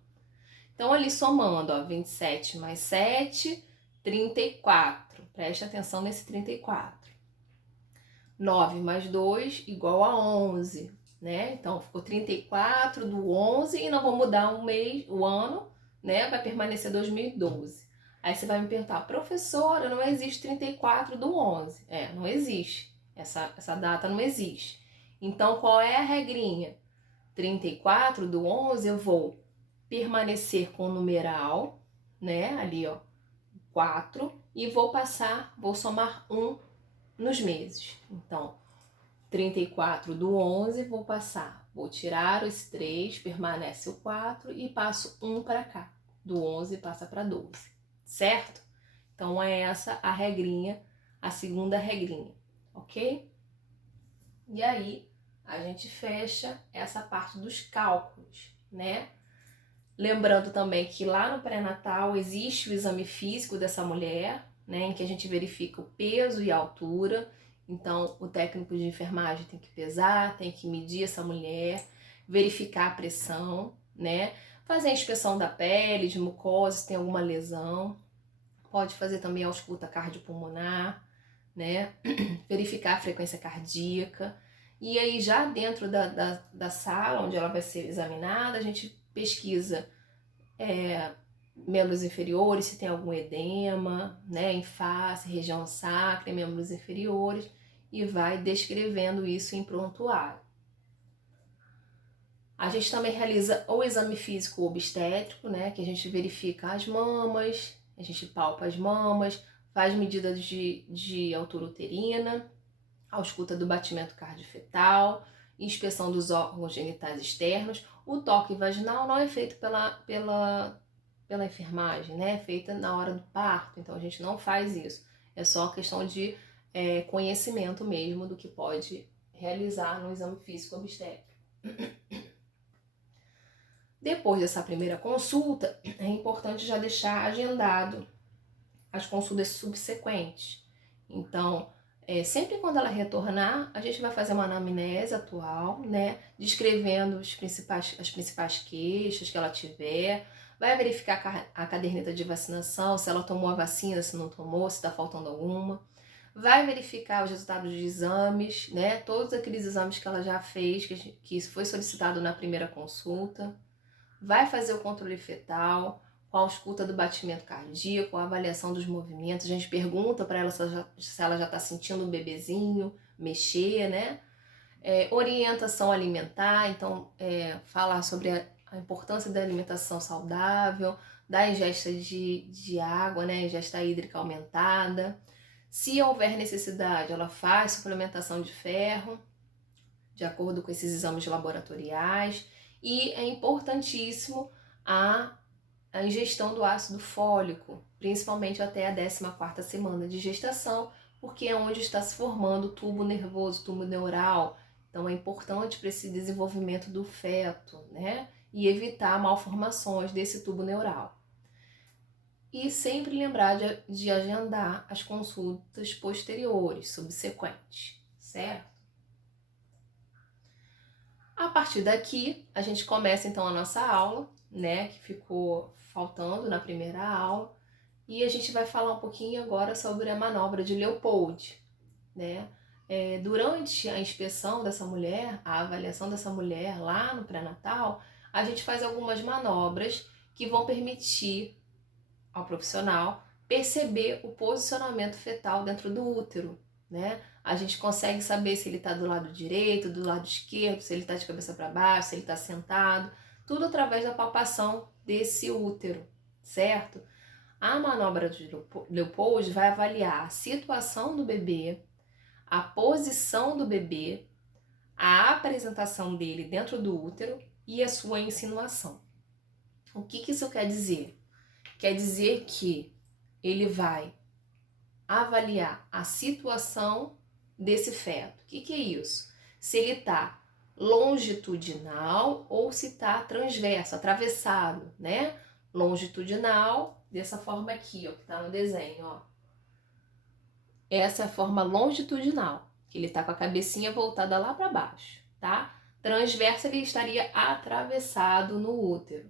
Então, ali somando, ó, 27 mais 7, 34. Preste atenção nesse 34. 9 mais 2 igual a 11, né? Então, ficou 34 do 11 e não vou mudar o ano, né? Vai permanecer 2012. Aí você vai me perguntar, professora, não existe 34 do 11. Não existe. Essa data não existe. Então, qual é a regrinha? 34 do 11 eu vou permanecer com o numeral, né? Ali, ó, 4. E vou somar 1 nos meses. Então, 34 do 11 vou tirar os 3, permanece o 4 e passo 1 para cá. Do 11 passa para 12. Certo? Então, é essa a regrinha, a segunda regrinha, ok? E aí, a gente fecha essa parte dos cálculos, né? Lembrando também que lá no pré-natal existe o exame físico dessa mulher, né? Em que a gente verifica o peso e a altura. Então, o técnico de enfermagem tem que pesar, tem que medir essa mulher, verificar a pressão, né? Fazer a inspeção da pele, de mucosa, se tem alguma lesão. Pode fazer também a ausculta cardiopulmonar, né? Verificar a frequência cardíaca. E aí, já dentro da sala onde ela vai ser examinada, a gente pesquisa membros inferiores, se tem algum edema, né? Em face, região sacra, membros inferiores, e vai descrevendo isso em prontuário. A gente também realiza o exame físico obstétrico, né? Que a gente verifica as mamas, a gente palpa as mamas, faz medidas de altura uterina, ausculta do batimento cardiofetal, inspeção dos órgãos genitais externos. O toque vaginal não é feito pela enfermagem, né? É feita na hora do parto, então a gente não faz isso. É só questão de conhecimento mesmo do que pode realizar no exame físico obstétrico. Depois dessa primeira consulta, é importante já deixar agendado as consultas subsequentes. Então, sempre quando ela retornar, a gente vai fazer uma anamnese atual, né? Descrevendo as principais queixas que ela tiver, vai verificar a caderneta de vacinação, se ela tomou a vacina, se não tomou, se está faltando alguma. vai verificar os resultados de exames, né? Todos aqueles exames que ela já fez, que foi solicitado na primeira consulta. Vai fazer o controle fetal, com a ausculta do batimento cardíaco, a avaliação dos movimentos. A gente pergunta para ela se ela já está sentindo um bebezinho, mexer, né? Orientação alimentar, então falar sobre a importância da alimentação saudável, da ingesta de água, né? Ingesta hídrica aumentada. Se houver necessidade, ela faz suplementação de ferro, de acordo com esses exames laboratoriais. E é importantíssimo a ingestão do ácido fólico, principalmente até a 14ª semana de gestação, porque é onde está se formando o tubo nervoso, tubo neural. Então é importante para esse desenvolvimento do feto, né? E evitar malformações desse tubo neural. E sempre lembrar de agendar as consultas posteriores, subsequentes, certo? A partir daqui, a gente começa então a nossa aula, né, que ficou faltando na primeira aula, e a gente vai falar um pouquinho agora sobre a manobra de Leopold, né? Durante a inspeção dessa mulher, a avaliação dessa mulher lá no pré-natal, a gente faz algumas manobras que vão permitir ao profissional perceber o posicionamento fetal dentro do útero, né? A gente consegue saber se ele está do lado direito, do lado esquerdo, se ele está de cabeça para baixo, se ele está sentado, tudo através da palpação desse útero, certo? A manobra de Leopold vai avaliar a situação do bebê, a posição do bebê, a apresentação dele dentro do útero e a sua insinuação. O que isso quer dizer? Quer dizer que ele vai avaliar a situação desse feto. O que é isso? Se ele está longitudinal ou se está transverso, atravessado, né? Longitudinal, dessa forma aqui, ó, que está no desenho, ó. Essa é a forma longitudinal, que ele está com a cabecinha voltada lá para baixo, tá? Transverso, ele estaria atravessado no útero.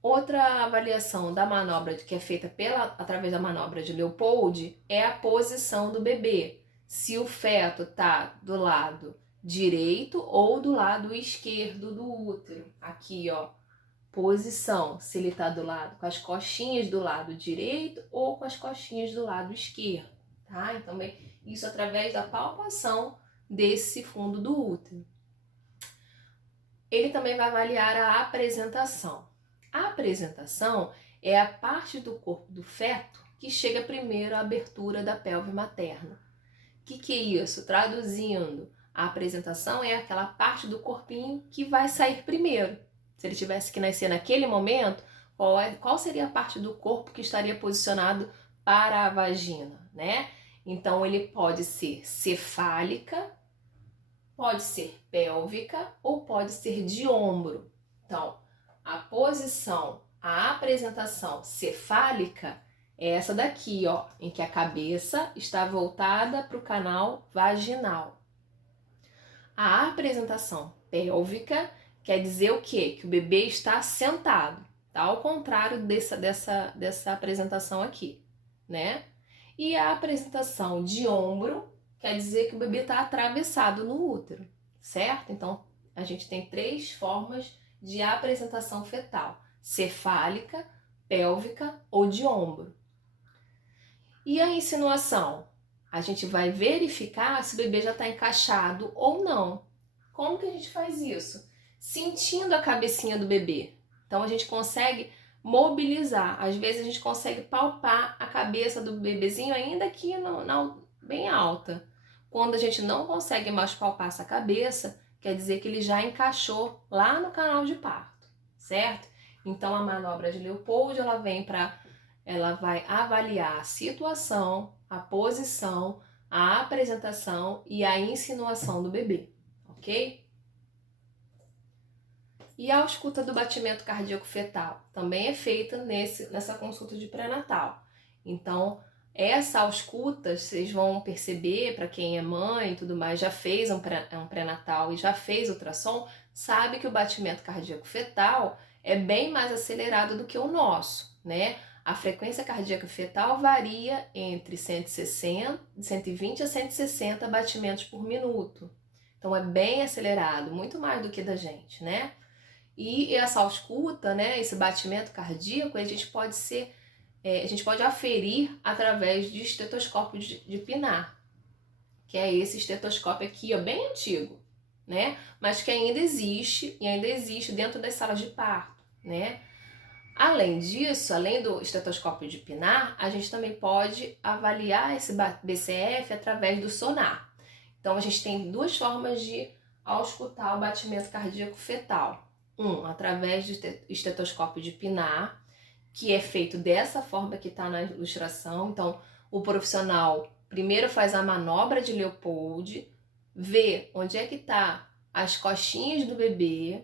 Outra avaliação da manobra que é feita através da manobra de Leopold é a posição do bebê. Se o feto está do lado direito ou do lado esquerdo do útero. Aqui, ó, posição, se ele está do lado com as costinhas do lado direito ou com as costinhas do lado esquerdo, tá? Então, isso através da palpação desse fundo do útero. Ele também vai avaliar a apresentação. A apresentação é a parte do corpo do feto que chega primeiro à abertura da pelve materna. O que é isso? Traduzindo, a apresentação é aquela parte do corpinho que vai sair primeiro. Se ele tivesse que nascer naquele momento, qual seria a parte do corpo que estaria posicionado para a vagina, né? Então, ele pode ser cefálica, pode ser pélvica ou pode ser de ombro. Então, a posição, a apresentação cefálica é essa daqui, ó, em que a cabeça está voltada para o canal vaginal. A apresentação pélvica quer dizer o quê? Que o bebê está sentado, tá? Ao contrário dessa apresentação aqui, né? E a apresentação de ombro quer dizer que o bebê está atravessado no útero, certo? Então, a gente tem 3 formas de apresentação fetal: cefálica, pélvica ou de ombro. E a insinuação? A gente vai verificar se o bebê já está encaixado ou não. Como que a gente faz isso? Sentindo a cabecinha do bebê. Então a gente consegue mobilizar. Às vezes a gente consegue palpar a cabeça do bebezinho ainda aqui bem alta. Quando a gente não consegue mais palpar essa cabeça, quer dizer que ele já encaixou lá no canal de parto, certo? Então a manobra de Leopold, ela vai avaliar a situação, a posição, a apresentação e a insinuação do bebê, ok? E a ausculta do batimento cardíaco fetal também é feita nessa consulta de pré-natal. Então, essa ausculta, vocês vão perceber, para quem é mãe e tudo mais, já fez um pré-natal e já fez ultrassom, sabe que o batimento cardíaco fetal é bem mais acelerado do que o nosso, né? A frequência cardíaca fetal varia entre 120 a 160 batimentos por minuto. Então é bem acelerado, muito mais do que da gente, né? E essa ausculta, né, esse batimento cardíaco, a gente pode aferir através de estetoscópio de Pinar, que é esse estetoscópio aqui, ó, bem antigo, né? Mas que ainda existe dentro das salas de parto, né? Além disso, além do estetoscópio de Pinar, a gente também pode avaliar esse BCF através do sonar. Então, a gente tem duas formas de auscultar o batimento cardíaco fetal. Através do estetoscópio de Pinar, que é feito dessa forma que está na ilustração. Então, o profissional primeiro faz a manobra de Leopold, vê onde é que está as costinhas do bebê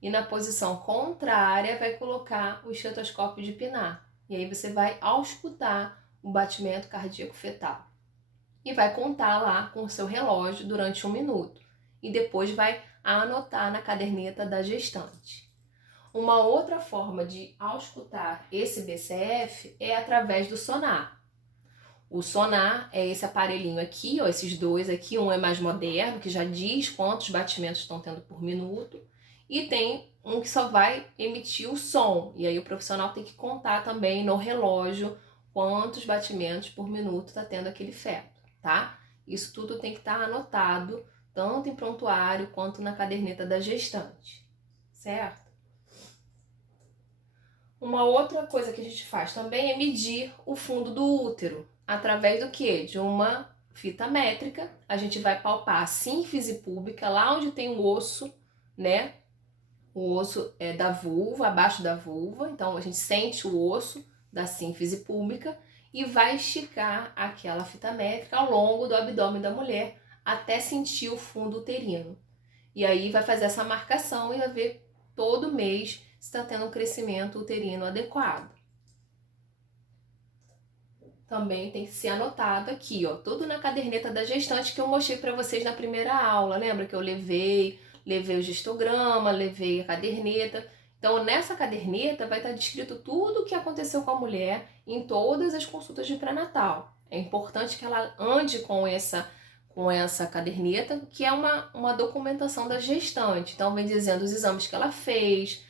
e na posição contrária vai colocar o estetoscópio de Pinar. E aí você vai auscultar o batimento cardíaco fetal. E vai contar lá com o seu relógio durante 1 minuto. E depois vai anotar na caderneta da gestante. Uma outra forma de auscultar esse BCF é através do sonar. O sonar é esse aparelhinho aqui, ó, esses dois aqui, um é mais moderno, que já diz quantos batimentos estão tendo por minuto, e tem um que só vai emitir o som, e aí o profissional tem que contar também no relógio quantos batimentos por minuto está tendo aquele feto, tá? Isso tudo tem que estar anotado, tanto em prontuário quanto na caderneta da gestante, certo? Uma outra coisa que a gente faz também é medir o fundo do útero. Através do quê? De uma fita métrica. A gente vai palpar a sínfise púbica, lá onde tem o osso, né? O osso é da vulva, abaixo da vulva. Então, a gente sente o osso da sínfise púbica e vai esticar aquela fita métrica ao longo do abdômen da mulher até sentir o fundo uterino. E aí vai fazer essa marcação e vai ver todo mês se está tendo um crescimento uterino adequado. Também tem que ser anotado aqui, ó, tudo na caderneta da gestante que eu mostrei para vocês na primeira aula. Lembra que eu levei o gestograma, levei a caderneta. Então, nessa caderneta vai estar descrito tudo o que aconteceu com a mulher em todas as consultas de pré-natal. É importante que ela ande com essa caderneta, que é uma documentação da gestante. Então, vem dizendo os exames que ela fez,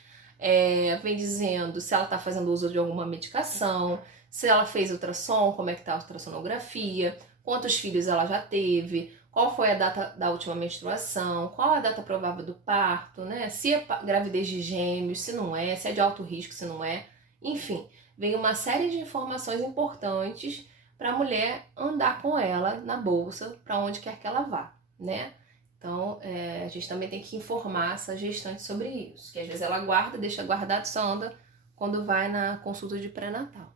vem dizendo se ela está fazendo uso de alguma medicação, se ela fez ultrassom, como é que está a ultrassonografia, quantos filhos ela já teve, qual foi a data da última menstruação, qual a data provável do parto, né? Se é gravidez de gêmeos, se não é, se é de alto risco, se não é. Enfim, vem uma série de informações importantes para a mulher andar com ela na bolsa para onde quer que ela vá, né? Então, a gente também tem que informar essa gestante sobre isso, que às vezes ela guarda, deixa guardado, só anda quando vai na consulta de pré-natal.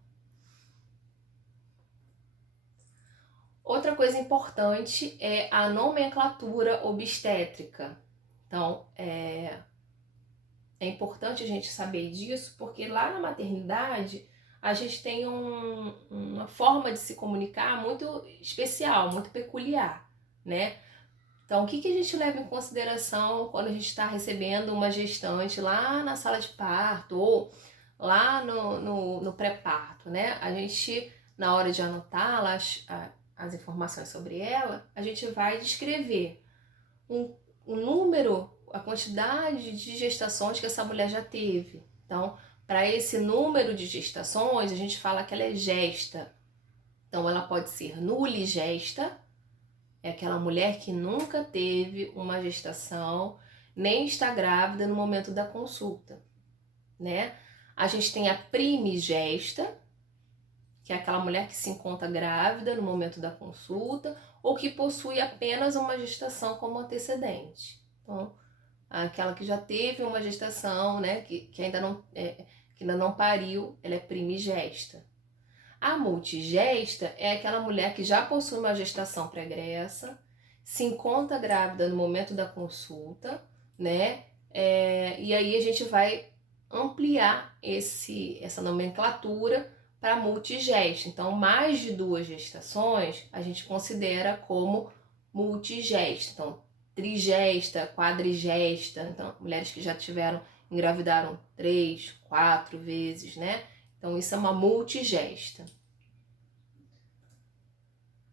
Outra coisa importante é a nomenclatura obstétrica. Então, é importante a gente saber disso, porque lá na maternidade a gente tem uma forma de se comunicar muito especial, muito peculiar, né? Então, o que a gente leva em consideração quando a gente está recebendo uma gestante lá na sala de parto ou lá no pré-parto, né? A gente, na hora de anotar lá as informações sobre ela, a gente vai descrever o número, a quantidade de gestações que essa mulher já teve. Então, para esse número de gestações, a gente fala que ela é gesta. Então, ela pode ser nuligesta, é aquela mulher que nunca teve uma gestação, nem está grávida no momento da consulta, né? A gente tem a primigesta, que é aquela mulher que se encontra grávida no momento da consulta ou que possui apenas uma gestação como antecedente. Então, aquela que já teve uma gestação, né, que ainda não pariu, ela é primigesta. A multigesta é aquela mulher que já possui uma gestação pregressa, se encontra grávida no momento da consulta, né? E aí a gente vai ampliar essa nomenclatura para multigesta. Então, mais de 2 gestações a gente considera como multigesta. Então, trigesta, quadrigesta, então mulheres que já engravidaram 3, 4 vezes, né? Então, isso é uma multigesta.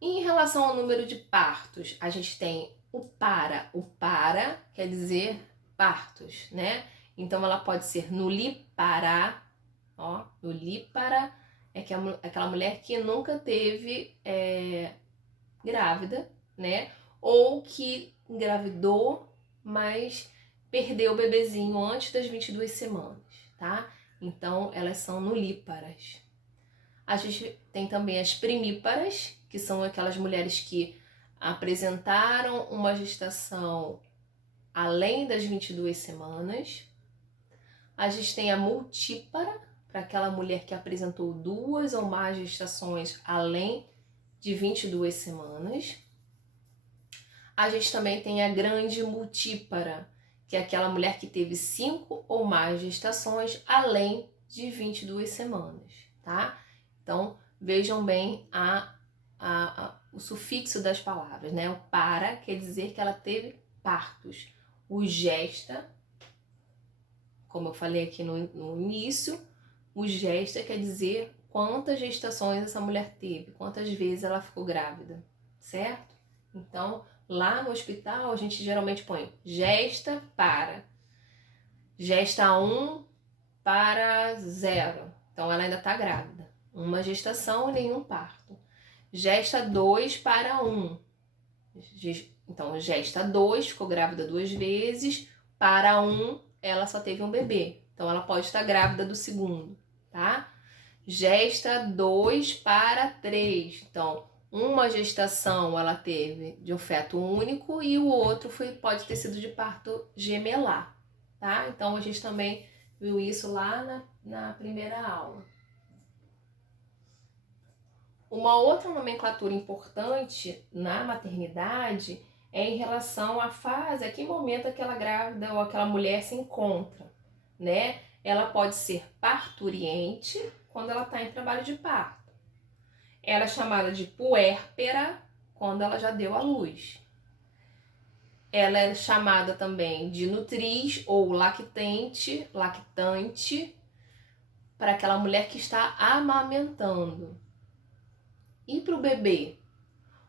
Em relação ao número de partos, a gente tem o para. O para quer dizer partos, né? Então, ela pode ser nulípara, ó, nulípara é aquela mulher que nunca teve grávida, né? Ou que engravidou, mas perdeu o bebezinho antes das 22 semanas, tá? Então, elas são nulíparas. A gente tem também as primíparas, que são aquelas mulheres que apresentaram uma gestação além das 22 semanas. A gente tem a multípara, para aquela mulher que apresentou 2 ou mais gestações além de 22 semanas. A gente também tem a grande multípara, que é aquela mulher que teve 5 ou mais gestações além de 22 semanas, tá? Então, vejam bem o sufixo das palavras, né? O para quer dizer que ela teve partos. O gesta, como eu falei aqui no início, o gesta quer dizer quantas gestações essa mulher teve, quantas vezes ela ficou grávida, certo? Então, lá no hospital, a gente geralmente põe gesta para. Gesta 1 para 0. Então, ela ainda está grávida. Uma gestação e nenhum parto. Gesta 2 para 1. Então, gesta 2, ficou grávida 2 vezes. Para 1, ela só teve um bebê. Então, ela pode estar grávida do segundo, tá? Gesta 2 para 3. Então, uma gestação ela teve de um feto único e o outro pode ter sido de parto gemelar, tá? Então, a gente também viu isso lá na primeira aula. Uma outra nomenclatura importante na maternidade é em relação à fase, a que momento aquela grávida ou aquela mulher se encontra, né? Ela pode ser parturiente quando ela está em trabalho de parto. Ela é chamada de puérpera quando ela já deu à luz. Ela é chamada também de nutriz ou lactante, para aquela mulher que está amamentando. E para o bebê?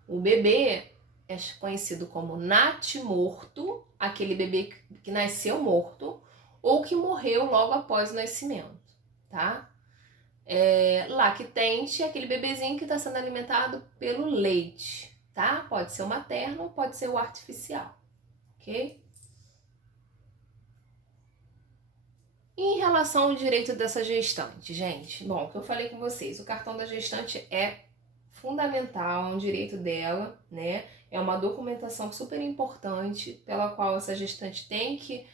O bebê é conhecido como natimorto, aquele bebê que nasceu morto ou que morreu logo após o nascimento, tá? Lactente é aquele bebezinho que está sendo alimentado pelo leite, tá? Pode ser o materno ou pode ser o artificial, ok? Em relação ao direito dessa gestante, gente, bom, o que eu falei com vocês, o cartão da gestante é fundamental, é um direito dela, né? É uma documentação super importante pela qual essa gestante tem que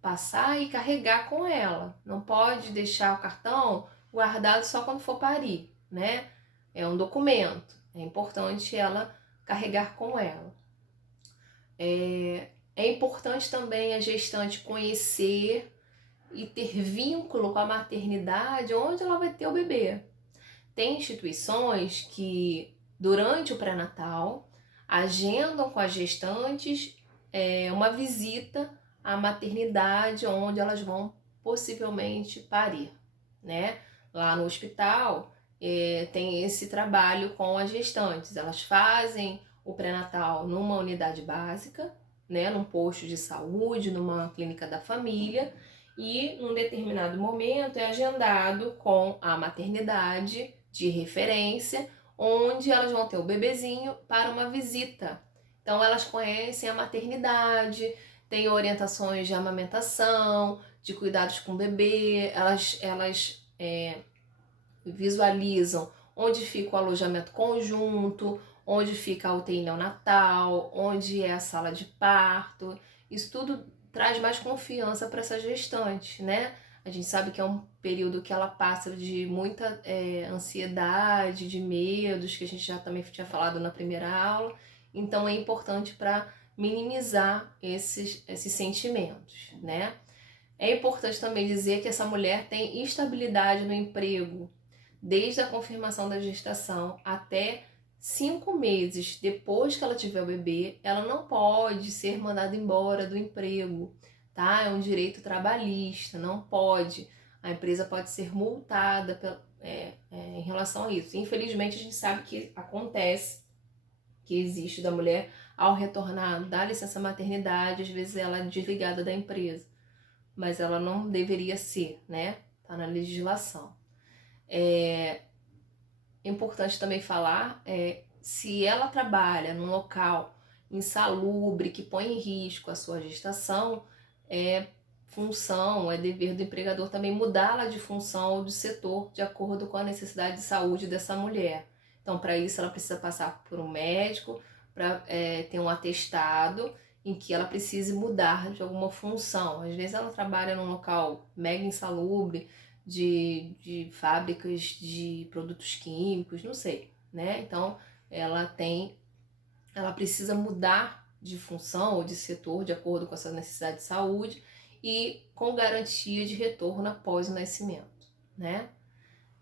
passar e carregar com ela. Não pode deixar o cartão guardado só quando for parir, né? É um documento, é importante ela carregar com ela. É importante também a gestante conhecer e ter vínculo com a maternidade onde ela vai ter o bebê. Tem instituições que, durante o pré-natal, agendam com as gestantes uma visita à maternidade onde elas vão possivelmente parir, né? Lá no hospital tem esse trabalho com as gestantes. Elas fazem o pré-natal numa unidade básica, né? Num posto de saúde, numa clínica da família, e num determinado momento é agendado com a maternidade de referência, onde elas vão ter o bebezinho para uma visita. Então elas conhecem a maternidade, têm orientações de amamentação, de cuidados com o bebê, elas visualizam onde fica o alojamento conjunto, onde fica a UTI neonatal, onde é a sala de parto. Isso tudo traz mais confiança para essa gestante, né? A gente sabe que é um período que ela passa de muita ansiedade, de medos, que a gente já também tinha falado na primeira aula. Então é importante para minimizar esses sentimentos, né? É importante também dizer que essa mulher tem estabilidade no emprego, desde a confirmação da gestação até 5 meses depois que ela tiver o bebê, ela não pode ser mandada embora do emprego, tá? É um direito trabalhista, não pode. a empresa pode ser multada em relação a isso. Infelizmente, a gente sabe que acontece, que existe da mulher, ao retornar da licença maternidade, às vezes ela é desligada da empresa, mas ela não deveria ser, né? Tá na legislação. É importante também falar, se ela trabalha num local insalubre, que põe em risco a sua gestação, função, é dever do empregador também mudá-la de função ou de setor de acordo com a necessidade de saúde dessa mulher. Então, para isso, ela precisa passar por um médico, para ter um atestado em que ela precise mudar de alguma função. Às vezes ela trabalha num local mega insalubre, de fábricas de produtos químicos, não sei, né? Então, ela precisa mudar de função ou de setor de acordo com a sua necessidade de saúde e com garantia de retorno após o nascimento, né?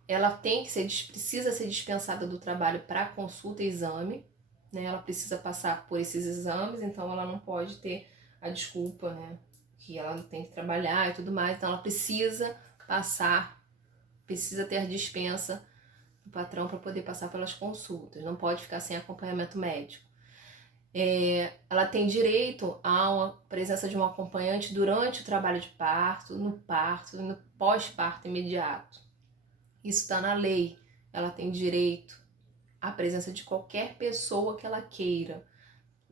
Ela precisa ser dispensada do trabalho para consulta e exame, né? Ela precisa passar por esses exames, então ela não pode ter a desculpa, né? Que ela tem que trabalhar e tudo mais, então ela precisa ter a dispensa do patrão para poder passar pelas consultas, não pode ficar sem acompanhamento médico. Ela tem direito a uma presença de um acompanhante durante o trabalho de parto, no parto e no pós-parto imediato. Isso está na lei. Ela tem direito à presença de qualquer pessoa que ela queira.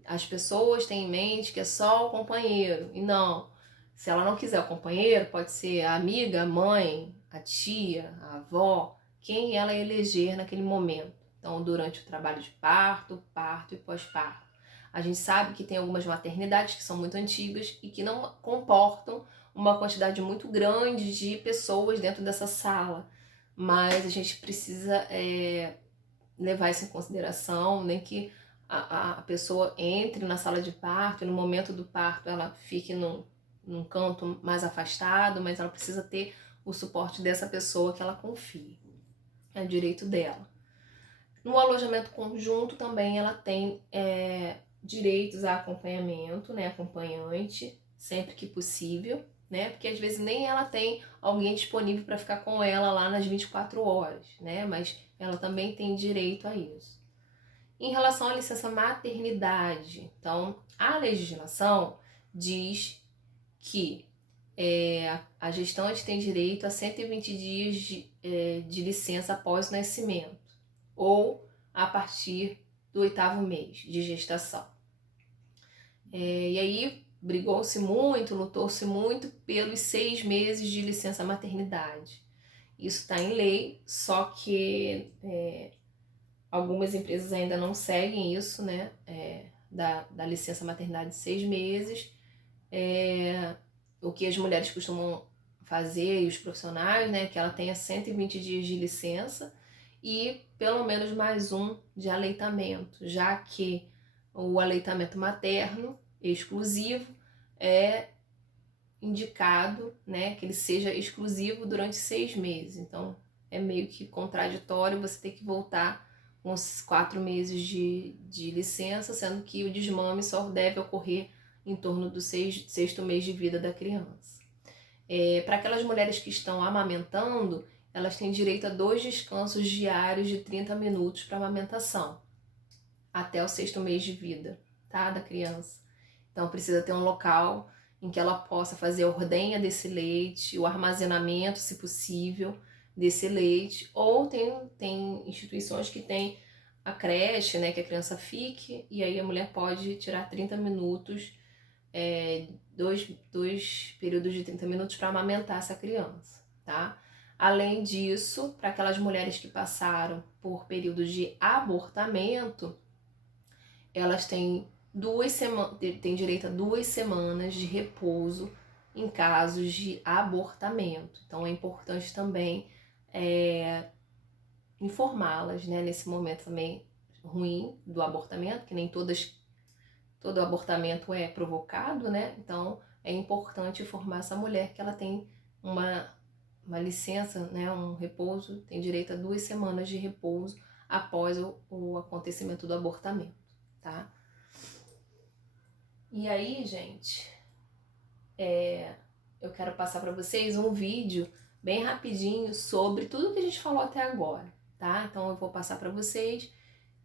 As pessoas têm em mente que é só o companheiro, e não. Se ela não quiser o companheiro, pode ser a amiga, a mãe, a tia, a avó, quem ela eleger naquele momento. Então, durante o trabalho de parto e pós-parto. A gente sabe que tem algumas maternidades que são muito antigas e que não comportam uma quantidade muito grande de pessoas dentro dessa sala. Mas a gente precisa levar isso em consideração, nem que a pessoa entre na sala de parto e no momento do parto ela fique num canto mais afastado, mas ela precisa ter o suporte dessa pessoa que ela confie. É direito dela. No alojamento conjunto também ela tem direitos a acompanhamento, né, acompanhante, sempre que possível, né, porque às vezes nem ela tem alguém disponível para ficar com ela lá nas 24 horas, né, mas ela também tem direito a isso. Em relação à licença maternidade, então, a legislação diz que a gestante tem direito a 120 dias de licença após o nascimento, ou a partir do 8º mês de gestação. E aí brigou-se muito, lutou-se muito pelos 6 meses de licença maternidade. Isso está em lei, só que algumas empresas ainda não seguem isso, né? Da licença maternidade de 6 meses. O que as mulheres costumam fazer e os profissionais, né? Que ela tenha 120 dias de licença e pelo menos mais um de aleitamento, já que o aleitamento materno exclusivo é indicado, né, que ele seja exclusivo durante 6 meses. Então é meio que contraditório você ter que voltar com os 4 meses de licença, sendo que o desmame só deve ocorrer em torno do 6º mês de vida da criança. Para aquelas mulheres que estão amamentando, elas têm direito a 2 descansos diários de 30 minutos para amamentação, até o 6º mês de vida, tá, da criança. Então precisa ter um local em que ela possa fazer a ordenha desse leite, o armazenamento, se possível, desse leite, ou tem instituições que tem a creche, né, que a criança fique, e aí a mulher pode tirar 30 minutos, dois períodos de 30 minutos para amamentar essa criança, tá? Além disso, para aquelas mulheres que passaram por períodos de abortamento, elas têm direito a 2 semanas de repouso em casos de abortamento. Então é importante também informá-las, né, nesse momento também ruim do abortamento, que nem todo abortamento é provocado, né? Então é importante informar essa mulher que ela tem uma licença, né, um repouso, tem direito a 2 semanas de repouso após o acontecimento do abortamento, tá? E aí, gente, eu quero passar para vocês um vídeo bem rapidinho sobre tudo que a gente falou até agora, tá? Então eu vou passar para vocês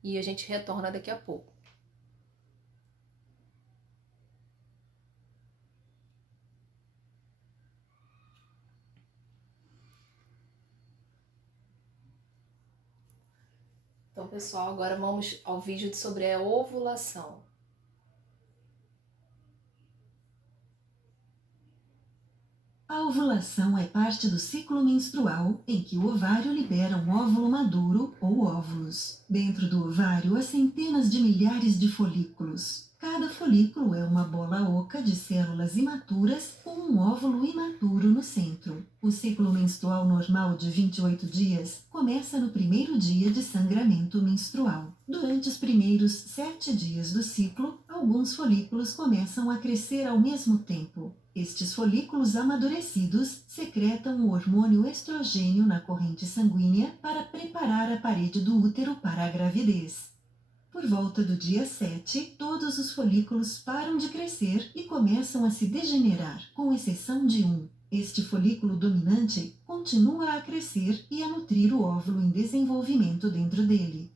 e a gente retorna daqui a pouco. Então, pessoal, agora vamos ao vídeo sobre a ovulação. A ovulação é parte do ciclo menstrual em que o ovário libera um óvulo maduro ou óvulos. Dentro do ovário há centenas de milhares de folículos. Cada folículo é uma bola oca de células imaturas com um óvulo imaturo no centro. O ciclo menstrual normal de 28 dias começa no primeiro dia de sangramento menstrual. Durante os primeiros 7 dias do ciclo, alguns folículos começam a crescer ao mesmo tempo. Estes folículos amadurecidos secretam o hormônio estrogênio na corrente sanguínea para preparar a parede do útero para a gravidez. Por volta do dia 7, todos os folículos param de crescer e começam a se degenerar, com exceção de um. Este folículo dominante continua a crescer e a nutrir o óvulo em desenvolvimento dentro dele.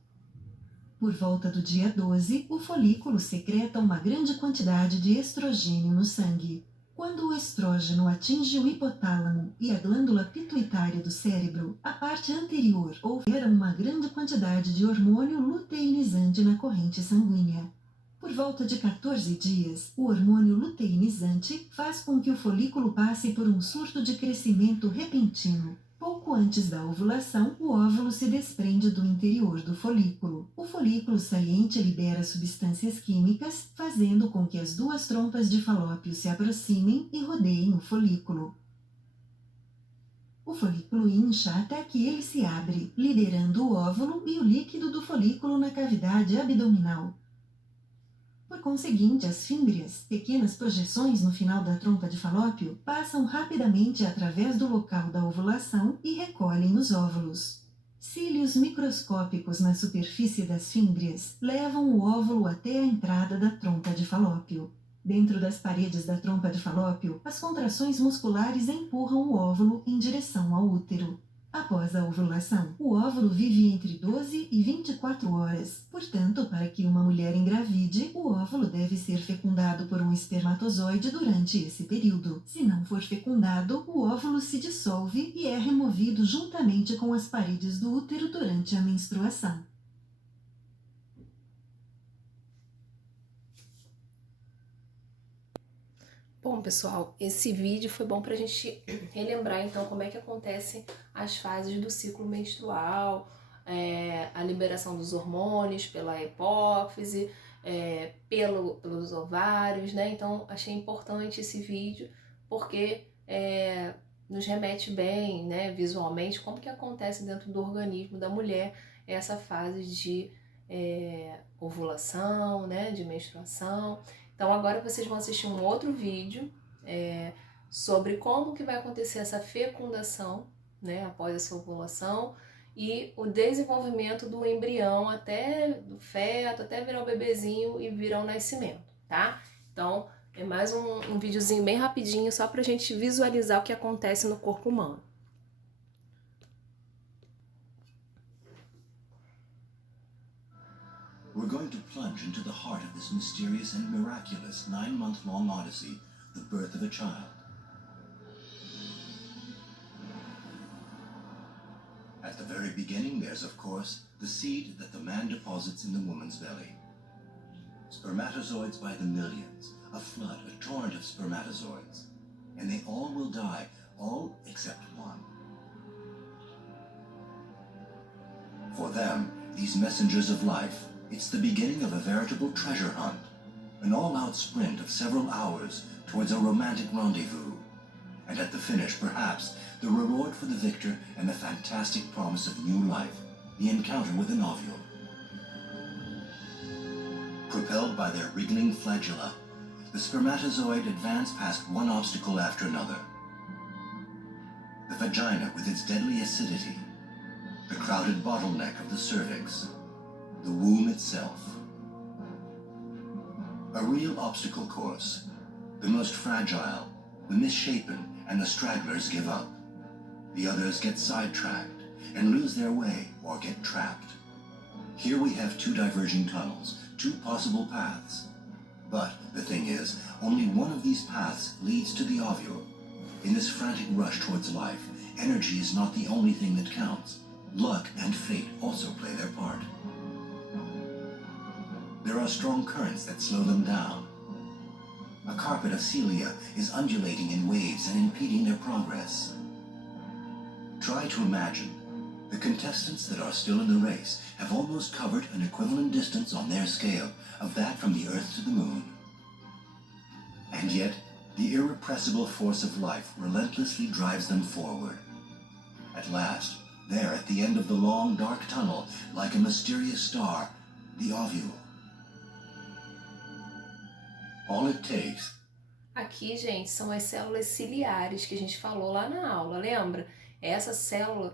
Por volta do dia 12, o folículo secreta uma grande quantidade de estrogênio no sangue. Quando o estrógeno atinge o hipotálamo e a glândula pituitária do cérebro, a parte anterior libera uma grande quantidade de hormônio luteinizante na corrente sanguínea. Por volta de 14 dias, o hormônio luteinizante faz com que o folículo passe por um surto de crescimento repentino. Pouco antes da ovulação, o óvulo se desprende do interior do folículo. O folículo saliente libera substâncias químicas, fazendo com que as duas trompas de Falópio se aproximem e rodeiem o folículo. O folículo incha até que ele se abre, liberando o óvulo e o líquido do folículo na cavidade abdominal. Por conseguinte, as fímbrias, pequenas projeções no final da trompa de Falópio, passam rapidamente através do local da ovulação e recolhem os óvulos. Cílios microscópicos na superfície das fímbrias levam o óvulo até a entrada da trompa de Falópio. Dentro das paredes da trompa de Falópio, as contrações musculares empurram o óvulo em direção ao útero. Após a ovulação, o óvulo vive entre 12 e 24 horas. Portanto, para que uma mulher engravide, o óvulo deve ser fecundado por um espermatozoide durante esse período. Se não for fecundado, o óvulo se dissolve e é removido juntamente com as paredes do útero durante a menstruação. Bom, pessoal, esse vídeo foi bom para a gente relembrar então como é que acontecem as fases do ciclo menstrual, a liberação dos hormônios pela hipófise, pelos ovários, né? Então achei importante esse vídeo porque nos remete bem, né, visualmente, como que acontece dentro do organismo da mulher essa fase de ovulação, né, de menstruação. Então agora vocês vão assistir um outro vídeo sobre como que vai acontecer essa fecundação, né, após essa ovulação e o desenvolvimento do embrião até do feto, até virar o bebezinho e virar o nascimento, tá? Então é mais um videozinho bem rapidinho só pra gente visualizar o que acontece no corpo humano. We're going to plunge into the heart of this mysterious and miraculous 9-month-long odyssey, the birth of a child. At the very beginning, there's, of course, the seed that the man deposits in the woman's belly. Spermatozoids by the millions, a flood, a torrent of spermatozoids. And they all will die, all except one. For them, these messengers of life, it's the beginning of a veritable treasure hunt, an all-out sprint of several hours towards a romantic rendezvous. And at the finish, perhaps, the reward for the victor and the fantastic promise of new life, the encounter with an ovule. Propelled by their wriggling flagella, the spermatozoid advance past one obstacle after another. The vagina with its deadly acidity, the crowded bottleneck of the cervix, the womb itself. A real obstacle course. The most fragile, the misshapen, and the stragglers give up. The others get sidetracked and lose their way or get trapped. Here we have two diverging tunnels, two possible paths. But the thing is, only one of these paths leads to the ovule. In this frantic rush towards life, energy is not the only thing that counts. Luck and fate also play their part. There are strong currents that slow them down. A carpet of cilia is undulating in waves and impeding their progress. Try to imagine. The contestants that are still in the race have almost covered an equivalent distance on their scale of that from the Earth to the Moon. And yet, the irrepressible force of life relentlessly drives them forward. At last, there at the end of the long, dark tunnel, like a mysterious star, the ovule. All it takes. Aqui, gente, são as células ciliares que a gente falou lá na aula, lembra? Essas células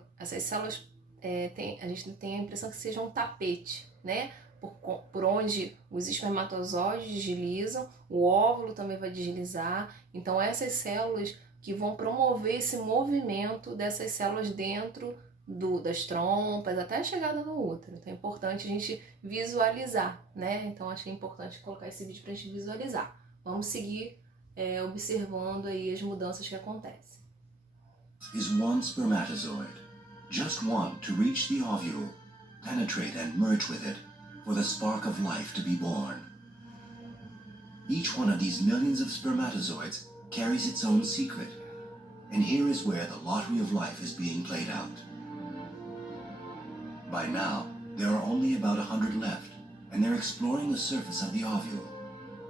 a gente tem a impressão que seja um tapete, né? Por onde os espermatozoides deslizam, o óvulo também vai deslizar. Então, essas células que vão promover esse movimento dessas células dentro das trompas até a chegada no útero. Então, é importante a gente visualizar, né? Então, achei importante colocar esse vídeo para a gente visualizar. Vamos seguir observando aí as mudanças que acontecem. Is one spermatozoid, just one to reach the ovule, penetrate and merge with it, for the spark of life to be born. Each one of these millions of spermatozoids carries its own secret, and here is where the lottery of life is being played out. By now, there are only about 100 left, and they're exploring the surface of the ovule.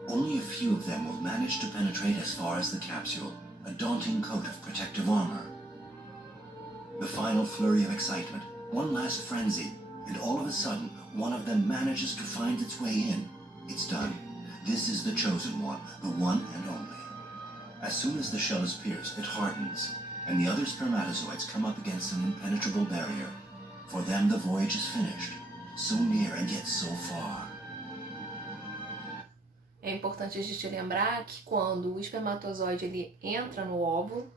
Only a few of them will manage to penetrate as far as the capsule, a daunting coat of protective armor. The final flurry of excitement, one last frenzy, and all of a sudden, one of them manages to find its way in. It's done. This is the chosen one, the one and only. As soon as the shell is pierced, it hardens, and the other spermatozoids come up against an impenetrable barrier. For them, the voyage is finished, so near and yet so far. É importante a gente lembrar que quando o espermatozoide ele entra no óvulo,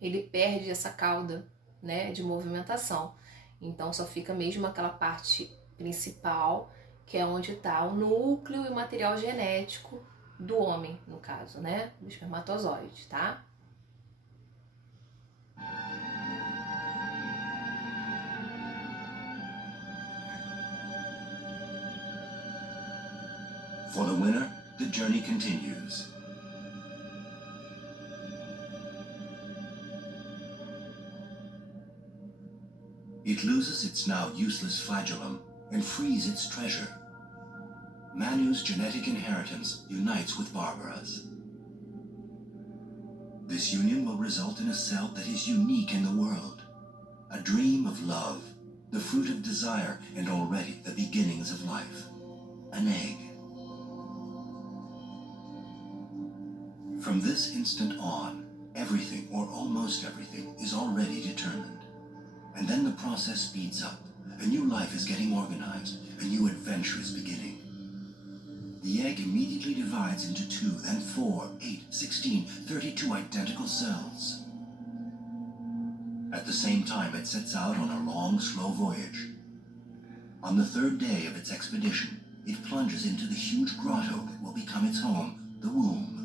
ele perde essa cauda, né, de movimentação. Então só fica mesmo aquela parte principal, que é onde está o núcleo e o material genético do homem, no caso, né, do espermatozoide, tá? For the winner, the journey continues. It loses its now useless flagellum and frees its treasure. Manu's genetic inheritance unites with Barbara's. This union will result in a cell that is unique in the world. A dream of love, the fruit of desire, and already the beginnings of life. An egg. From this instant on, everything, or almost everything, is already determined. And then the process speeds up. A new life is getting organized. A new adventure is beginning. The egg immediately divides into 2, then 4, 8, 16, 32 identical cells. At the same time, it sets out on a long, slow voyage. On the 3rd day of its expedition, it plunges into the huge grotto that will become its home, the womb.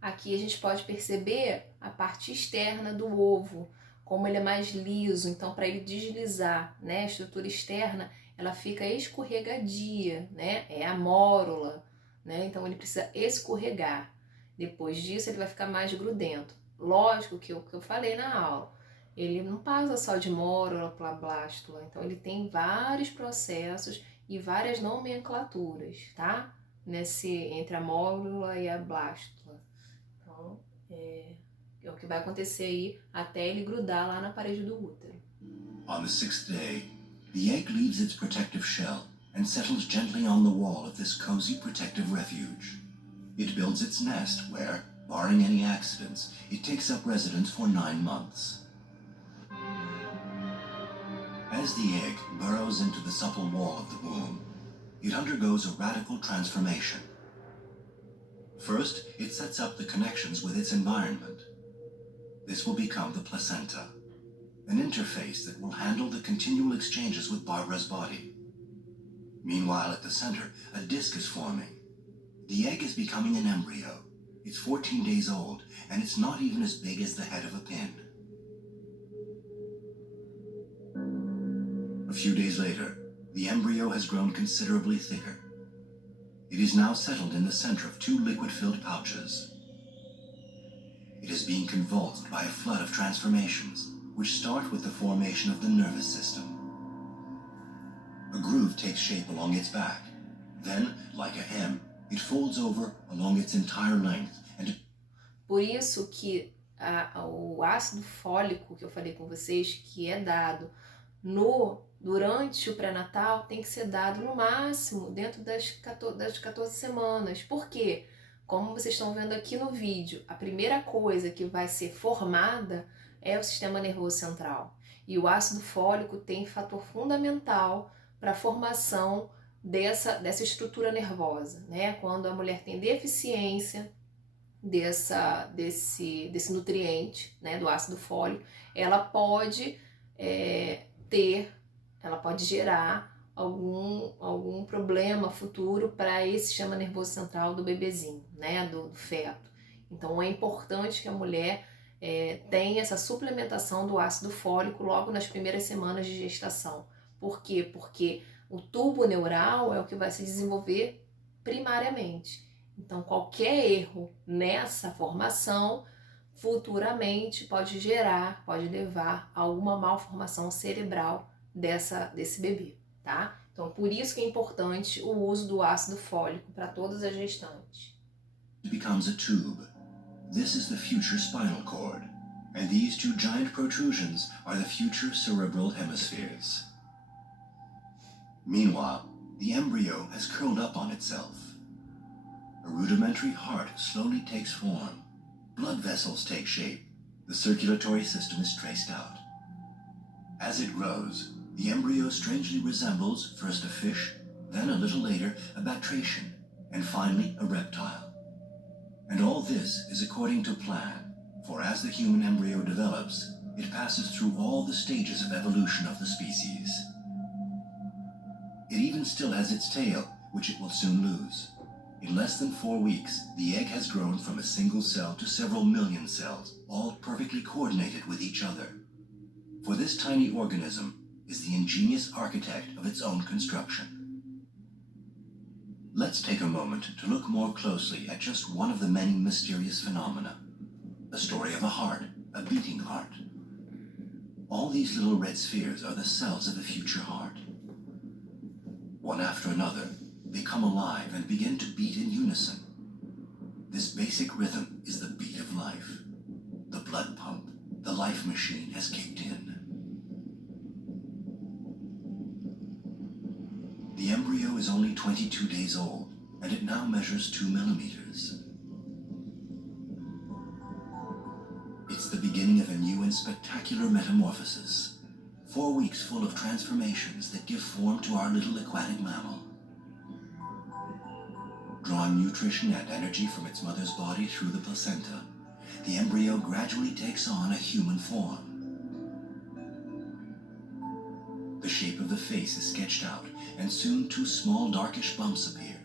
Aqui a gente pode perceber a parte externa do ovo, como ele é mais liso, então para ele deslizar, né, a estrutura externa, ela fica escorregadia, né, é a mórula, né, então ele precisa escorregar. Depois disso ele vai ficar mais grudento. Lógico que o que eu falei na aula, ele não passa só de mórula para blástula, então ele tem vários processos e várias nomenclaturas, tá? Entre a mórula e a blástula. Então, é o que vai acontecer aí até ele grudar lá na parede do útero. On the 6th day, the egg leaves its protective shell and settles gently on the wall of this cozy protective refuge. It builds its nest where, barring any accidents, it takes up residence for 9 months. As the egg burrows into the supple wall of the womb, it undergoes a radical transformation. First, it sets up the connections with its environment. This will become the placenta, an interface that will handle the continual exchanges with Barbara's body. Meanwhile, at the center, a disc is forming. The egg is becoming an embryo. It's 14 days old, and it's not even as big as the head of a pin. A few days later, the embryo has grown considerably thicker. It is now settled in the center of two liquid-filled pouches. It is being convulsed by a flood of transformations, which start with the formation of the nervous system. A groove takes shape along its back. Then, like a hem, it folds over along its entire length and... Por isso que o ácido fólico que eu falei com vocês, que é dado durante o pré-natal, tem que ser dado no máximo dentro das 14 semanas. Por quê? Como vocês estão vendo aqui no vídeo, a primeira coisa que vai ser formada é o sistema nervoso central. E o ácido fólico tem fator fundamental para a formação dessa estrutura nervosa, né? Quando a mulher tem deficiência desse nutriente, né, do ácido fólico, ela pode gerar algum problema futuro para esse sistema nervoso central do bebezinho, né, do feto. Então é importante que a mulher tenha essa suplementação do ácido fólico logo nas primeiras semanas de gestação. Por quê? Porque o tubo neural é o que vai se desenvolver primariamente. Então qualquer erro nessa formação futuramente pode levar a alguma malformação cerebral desse bebê, tá? Então por isso que é importante o uso do ácido fólico para todas as gestantes. It becomes a tube. This is the future spinal cord, and these two giant protrusions are the future cerebral hemispheres. Meanwhile, the embryo has curled up on itself. A rudimentary heart slowly takes form. Blood vessels take shape. The circulatory system is traced out. As it grows, the embryo strangely resembles first a fish, then a little later a batrachian, and finally a reptile. And all this is according to plan, for as the human embryo develops, it passes through all the stages of evolution of the species. It even still has its tail, which it will soon lose. In less than 4 weeks, the egg has grown from a single cell to several million cells, all perfectly coordinated with each other. For this tiny organism is the ingenious architect of its own construction. Let's take a moment to look more closely at just one of the many mysterious phenomena. A story of a heart, a beating heart. All these little red spheres are the cells of a future heart. One after another, they come alive and begin to beat in unison. This basic rhythm is the beat of life. The blood pump, the life machine has kicked in. The embryo is only 22 days old, and it now measures 2 millimeters. It's the beginning of a new and spectacular metamorphosis. 4 weeks full of transformations that give form to our little aquatic mammal. Drawing nutrition and energy from its mother's body through the placenta, the embryo gradually takes on a human form. The shape of the face is sketched out, and soon 2 small darkish bumps appear.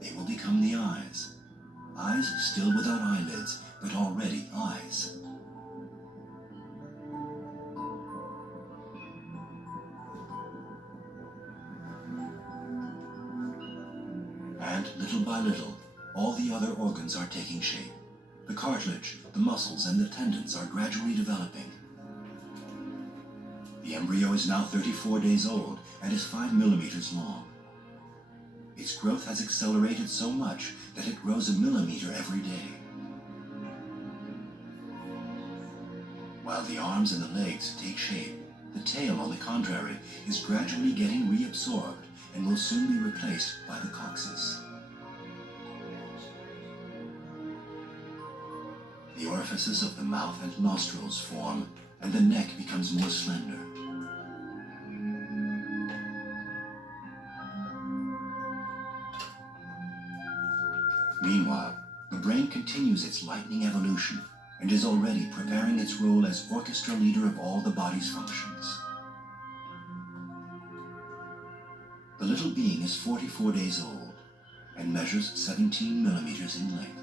They will become the eyes. Eyes still without eyelids, but already eyes. And little by little, all the other organs are taking shape. The cartilage, the muscles, and the tendons are gradually developing. The embryo is now 34 days old and is 5 millimeters long. Its growth has accelerated so much that it grows a millimeter every day. While the arms and the legs take shape, the tail, on the contrary, is gradually getting reabsorbed and will soon be replaced by the coccyx. The orifices of the mouth and nostrils form, and the neck becomes more slender. Meanwhile, the brain continues its lightning evolution, and is already preparing its role as orchestra leader of all the body's functions. The little being is 44 days old and measures 17 millimeters in length.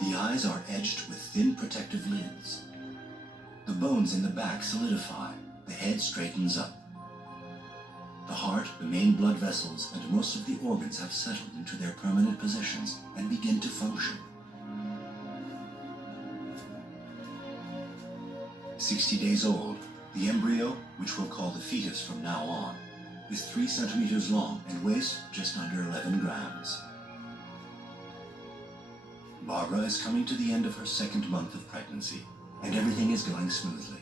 The eyes are edged with thin protective lids. The bones in the back solidify, the head straightens up. The heart, the main blood vessels, and most of the organs have settled into their permanent positions and begin to function. 60 days old, the embryo, which we'll call the fetus from now on, is 3 centimeters long and weighs just under 11 grams. Barbara is coming to the end of her 2nd month of pregnancy, and everything is going smoothly.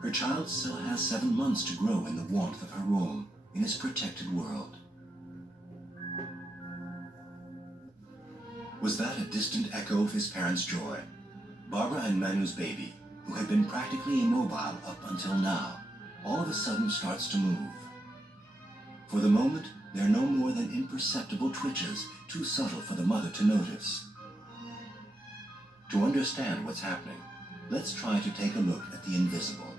Her child still has 7 months to grow in the warmth of her womb, in his protected world. Was that a distant echo of his parents' joy? Barbara and Manu's baby, who had been practically immobile up until now, all of a sudden starts to move. For the moment, they're no more than imperceptible twitches, too subtle for the mother to notice. To understand what's happening, let's try to take a look at the invisible.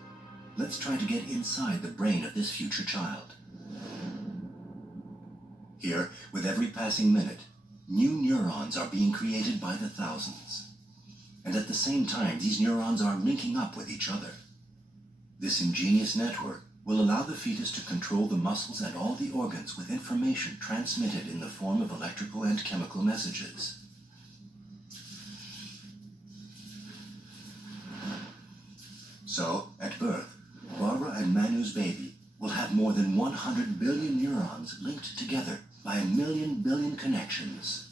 Let's try to get inside the brain of this future child. Here, with every passing minute, new neurons are being created by the thousands. And at the same time, these neurons are linking up with each other. This ingenious network will allow the fetus to control the muscles and all the organs with information transmitted in the form of electrical and chemical messages. So, at birth, Barbara and Manu's baby will have more than 100 billion neurons linked together by 1,000,000 billion connections.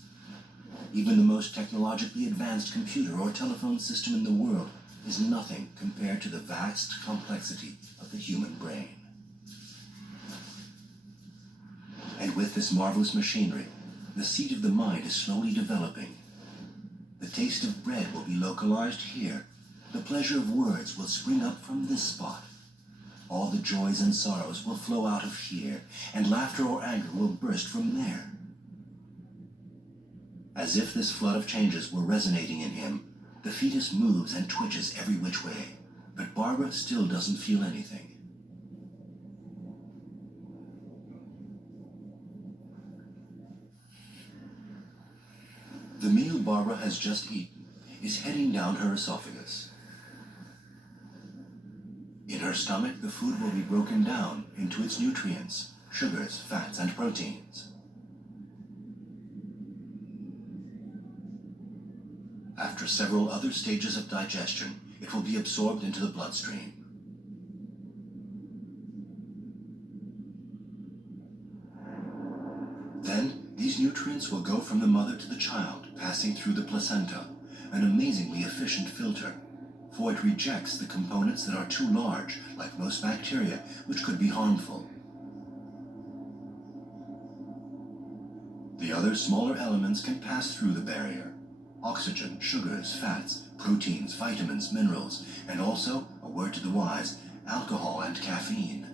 Even the most technologically advanced computer or telephone system in the world is nothing compared to the vast complexity of the human brain. And with this marvelous machinery, the seat of the mind is slowly developing. The taste of bread will be localized here. The pleasure of words will spring up from this spot. All the joys and sorrows will flow out of here, and laughter or anger will burst from there. As if this flood of changes were resonating in him, the fetus moves and twitches every which way, but Barbara still doesn't feel anything. The meal Barbara has just eaten is heading down her esophagus. In her stomach, the food will be broken down into its nutrients, sugars, fats, and proteins. After several other stages of digestion, it will be absorbed into the bloodstream. Then, these nutrients will go from the mother to the child, passing through the placenta, an amazingly efficient filter, for it rejects the components that are too large, like most bacteria, which could be harmful. The other smaller elements can pass through the barrier. Oxygen, sugars, fats, proteins, vitamins, minerals, and also, a word to the wise, alcohol and caffeine.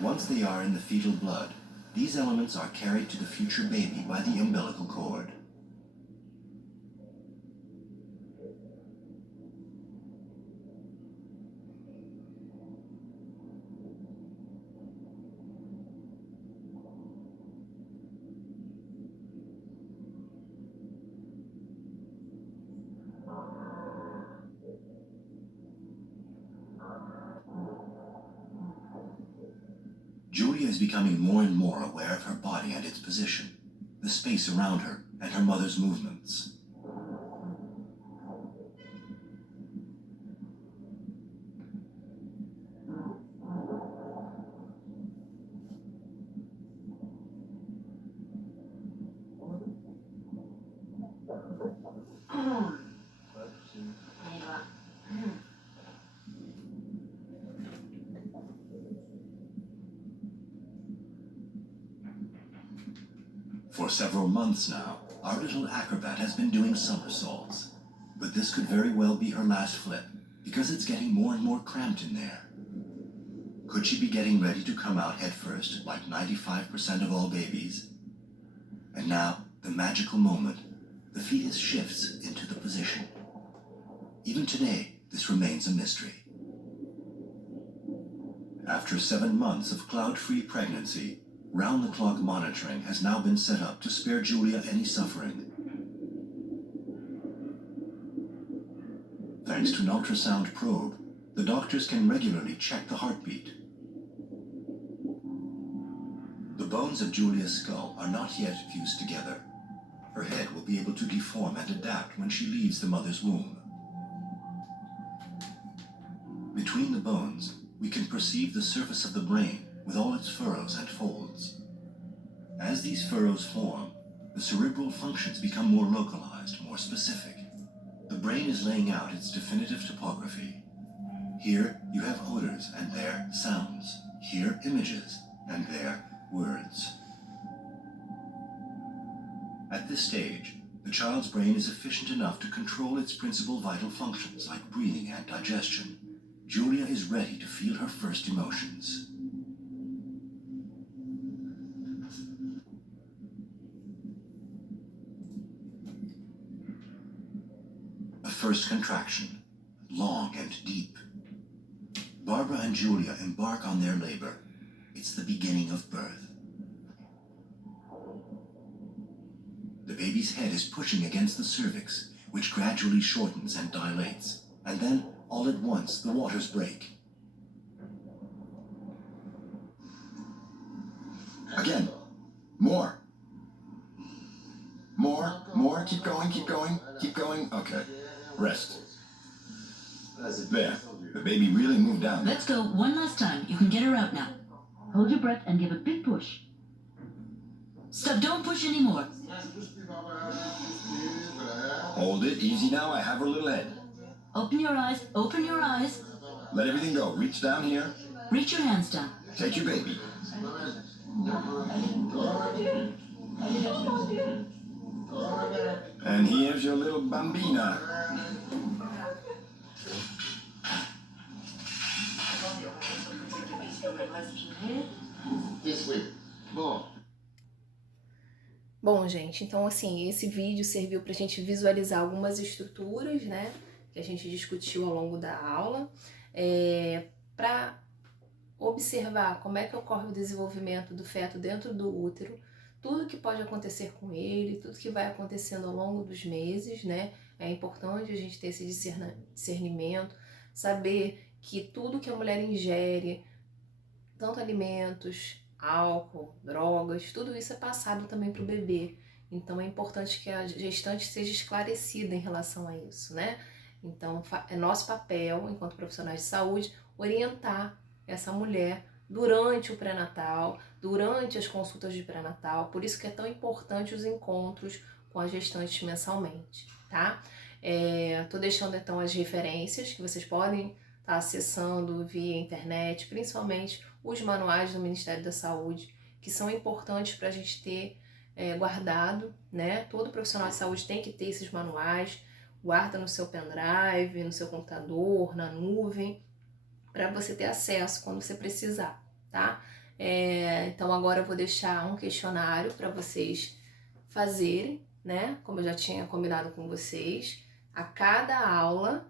Once they are in the fetal blood, these elements are carried to the future baby by the umbilical cord. Julia is becoming more and more aware of her body and its position, the space around her, and her mother's movements. For several months now, our little acrobat has been doing somersaults. But this could very well be her last flip, because it's getting more and more cramped in there. Could she be getting ready to come out headfirst, like 95% of all babies? And now, the magical moment. The fetus shifts into the position. Even today, this remains a mystery. After 7 months of cloud-free pregnancy, round-the-clock monitoring has now been set up to spare Julia any suffering. Thanks to an ultrasound probe, the doctors can regularly check the heartbeat. The bones of Julia's skull are not yet fused together. Her head will be able to deform and adapt when she leaves the mother's womb. Between the bones, we can perceive the surface of the brain with all its furrows and folds. As these furrows form, the cerebral functions become more localized, more specific. The brain is laying out its definitive topography. Here you have odors, and there sounds. Here images, and there words. At this stage, the child's brain is efficient enough to control its principal vital functions like breathing and digestion. Julia is ready to feel her first emotions. A first contraction, long and deep. Barbara and Julia embark on their labor. It's the beginning of birth. The baby's head is pushing against the cervix, which gradually shortens and dilates, and then, all at once, the waters break. Again. More. More. Keep going. Keep going. Okay. Rest. There. The baby really moved down. Let's go one last time. You can get her out now. Hold your breath and give a big push. Stop, don't push anymore. Hold it. Easy now. I have her little head. Open your eyes. Open your eyes. Let everything go. Reach down here. Reach your hands down. Take your baby. And here's your little bambina. Bom, gente, então assim, esse vídeo serviu para a gente visualizar algumas estruturas, né, que a gente discutiu ao longo da aula, para observar como é que ocorre o desenvolvimento do feto dentro do útero, tudo que pode acontecer com ele, tudo que vai acontecendo ao longo dos meses, né, é importante a gente ter esse discernimento, saber que tudo que a mulher ingere, tanto alimentos, álcool, drogas, tudo isso é passado também para o bebê. Então é importante que a gestante seja esclarecida em relação a isso, né? Então é nosso papel, enquanto profissionais de saúde, orientar essa mulher durante o pré-natal, durante as consultas de pré-natal. Por isso que é tão importante os encontros com a gestante mensalmente, tá? Tô deixando então as referências que vocês podem estar acessando via internet, principalmente os manuais do Ministério da Saúde, que são importantes para a gente ter guardado, né? Todo profissional de saúde tem que ter esses manuais, guarda no seu pendrive, no seu computador, na nuvem, para você ter acesso quando você precisar, tá? Então agora eu vou deixar um questionário para vocês fazerem, né? Como eu já tinha combinado com vocês, a cada aula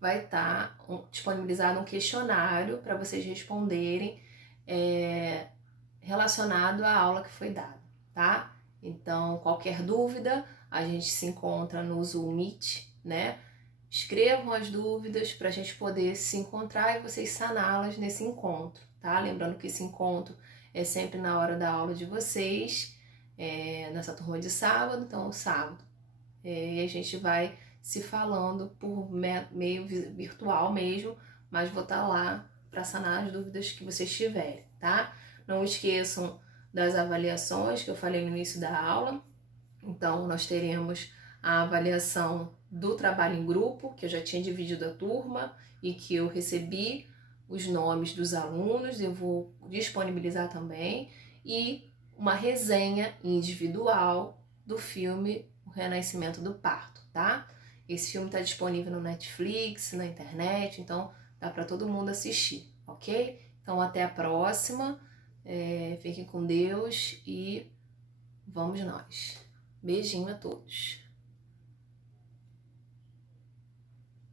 vai estar disponibilizado um questionário para vocês responderem relacionado à aula que foi dada, tá? Então, qualquer dúvida, a gente se encontra no Zoom Meet, né? Escrevam as dúvidas para a gente poder se encontrar e vocês saná-las nesse encontro, tá? Lembrando que esse encontro é sempre na hora da aula de vocês, nessa turma de sábado, então sábado. E a gente vai se falando por meio virtual mesmo, mas vou estar lá para sanar as dúvidas que vocês tiverem, tá? Não esqueçam das avaliações que eu falei no início da aula. Então, nós teremos a avaliação do trabalho em grupo, que eu já tinha dividido a turma e que eu recebi os nomes dos alunos, eu vou disponibilizar também, e uma resenha individual do filme O Renascimento do Parto, tá? Esse filme está disponível no Netflix, na internet, então dá para todo mundo assistir, ok? Então até a próxima, fiquem com Deus e vamos nós. Beijinho a todos.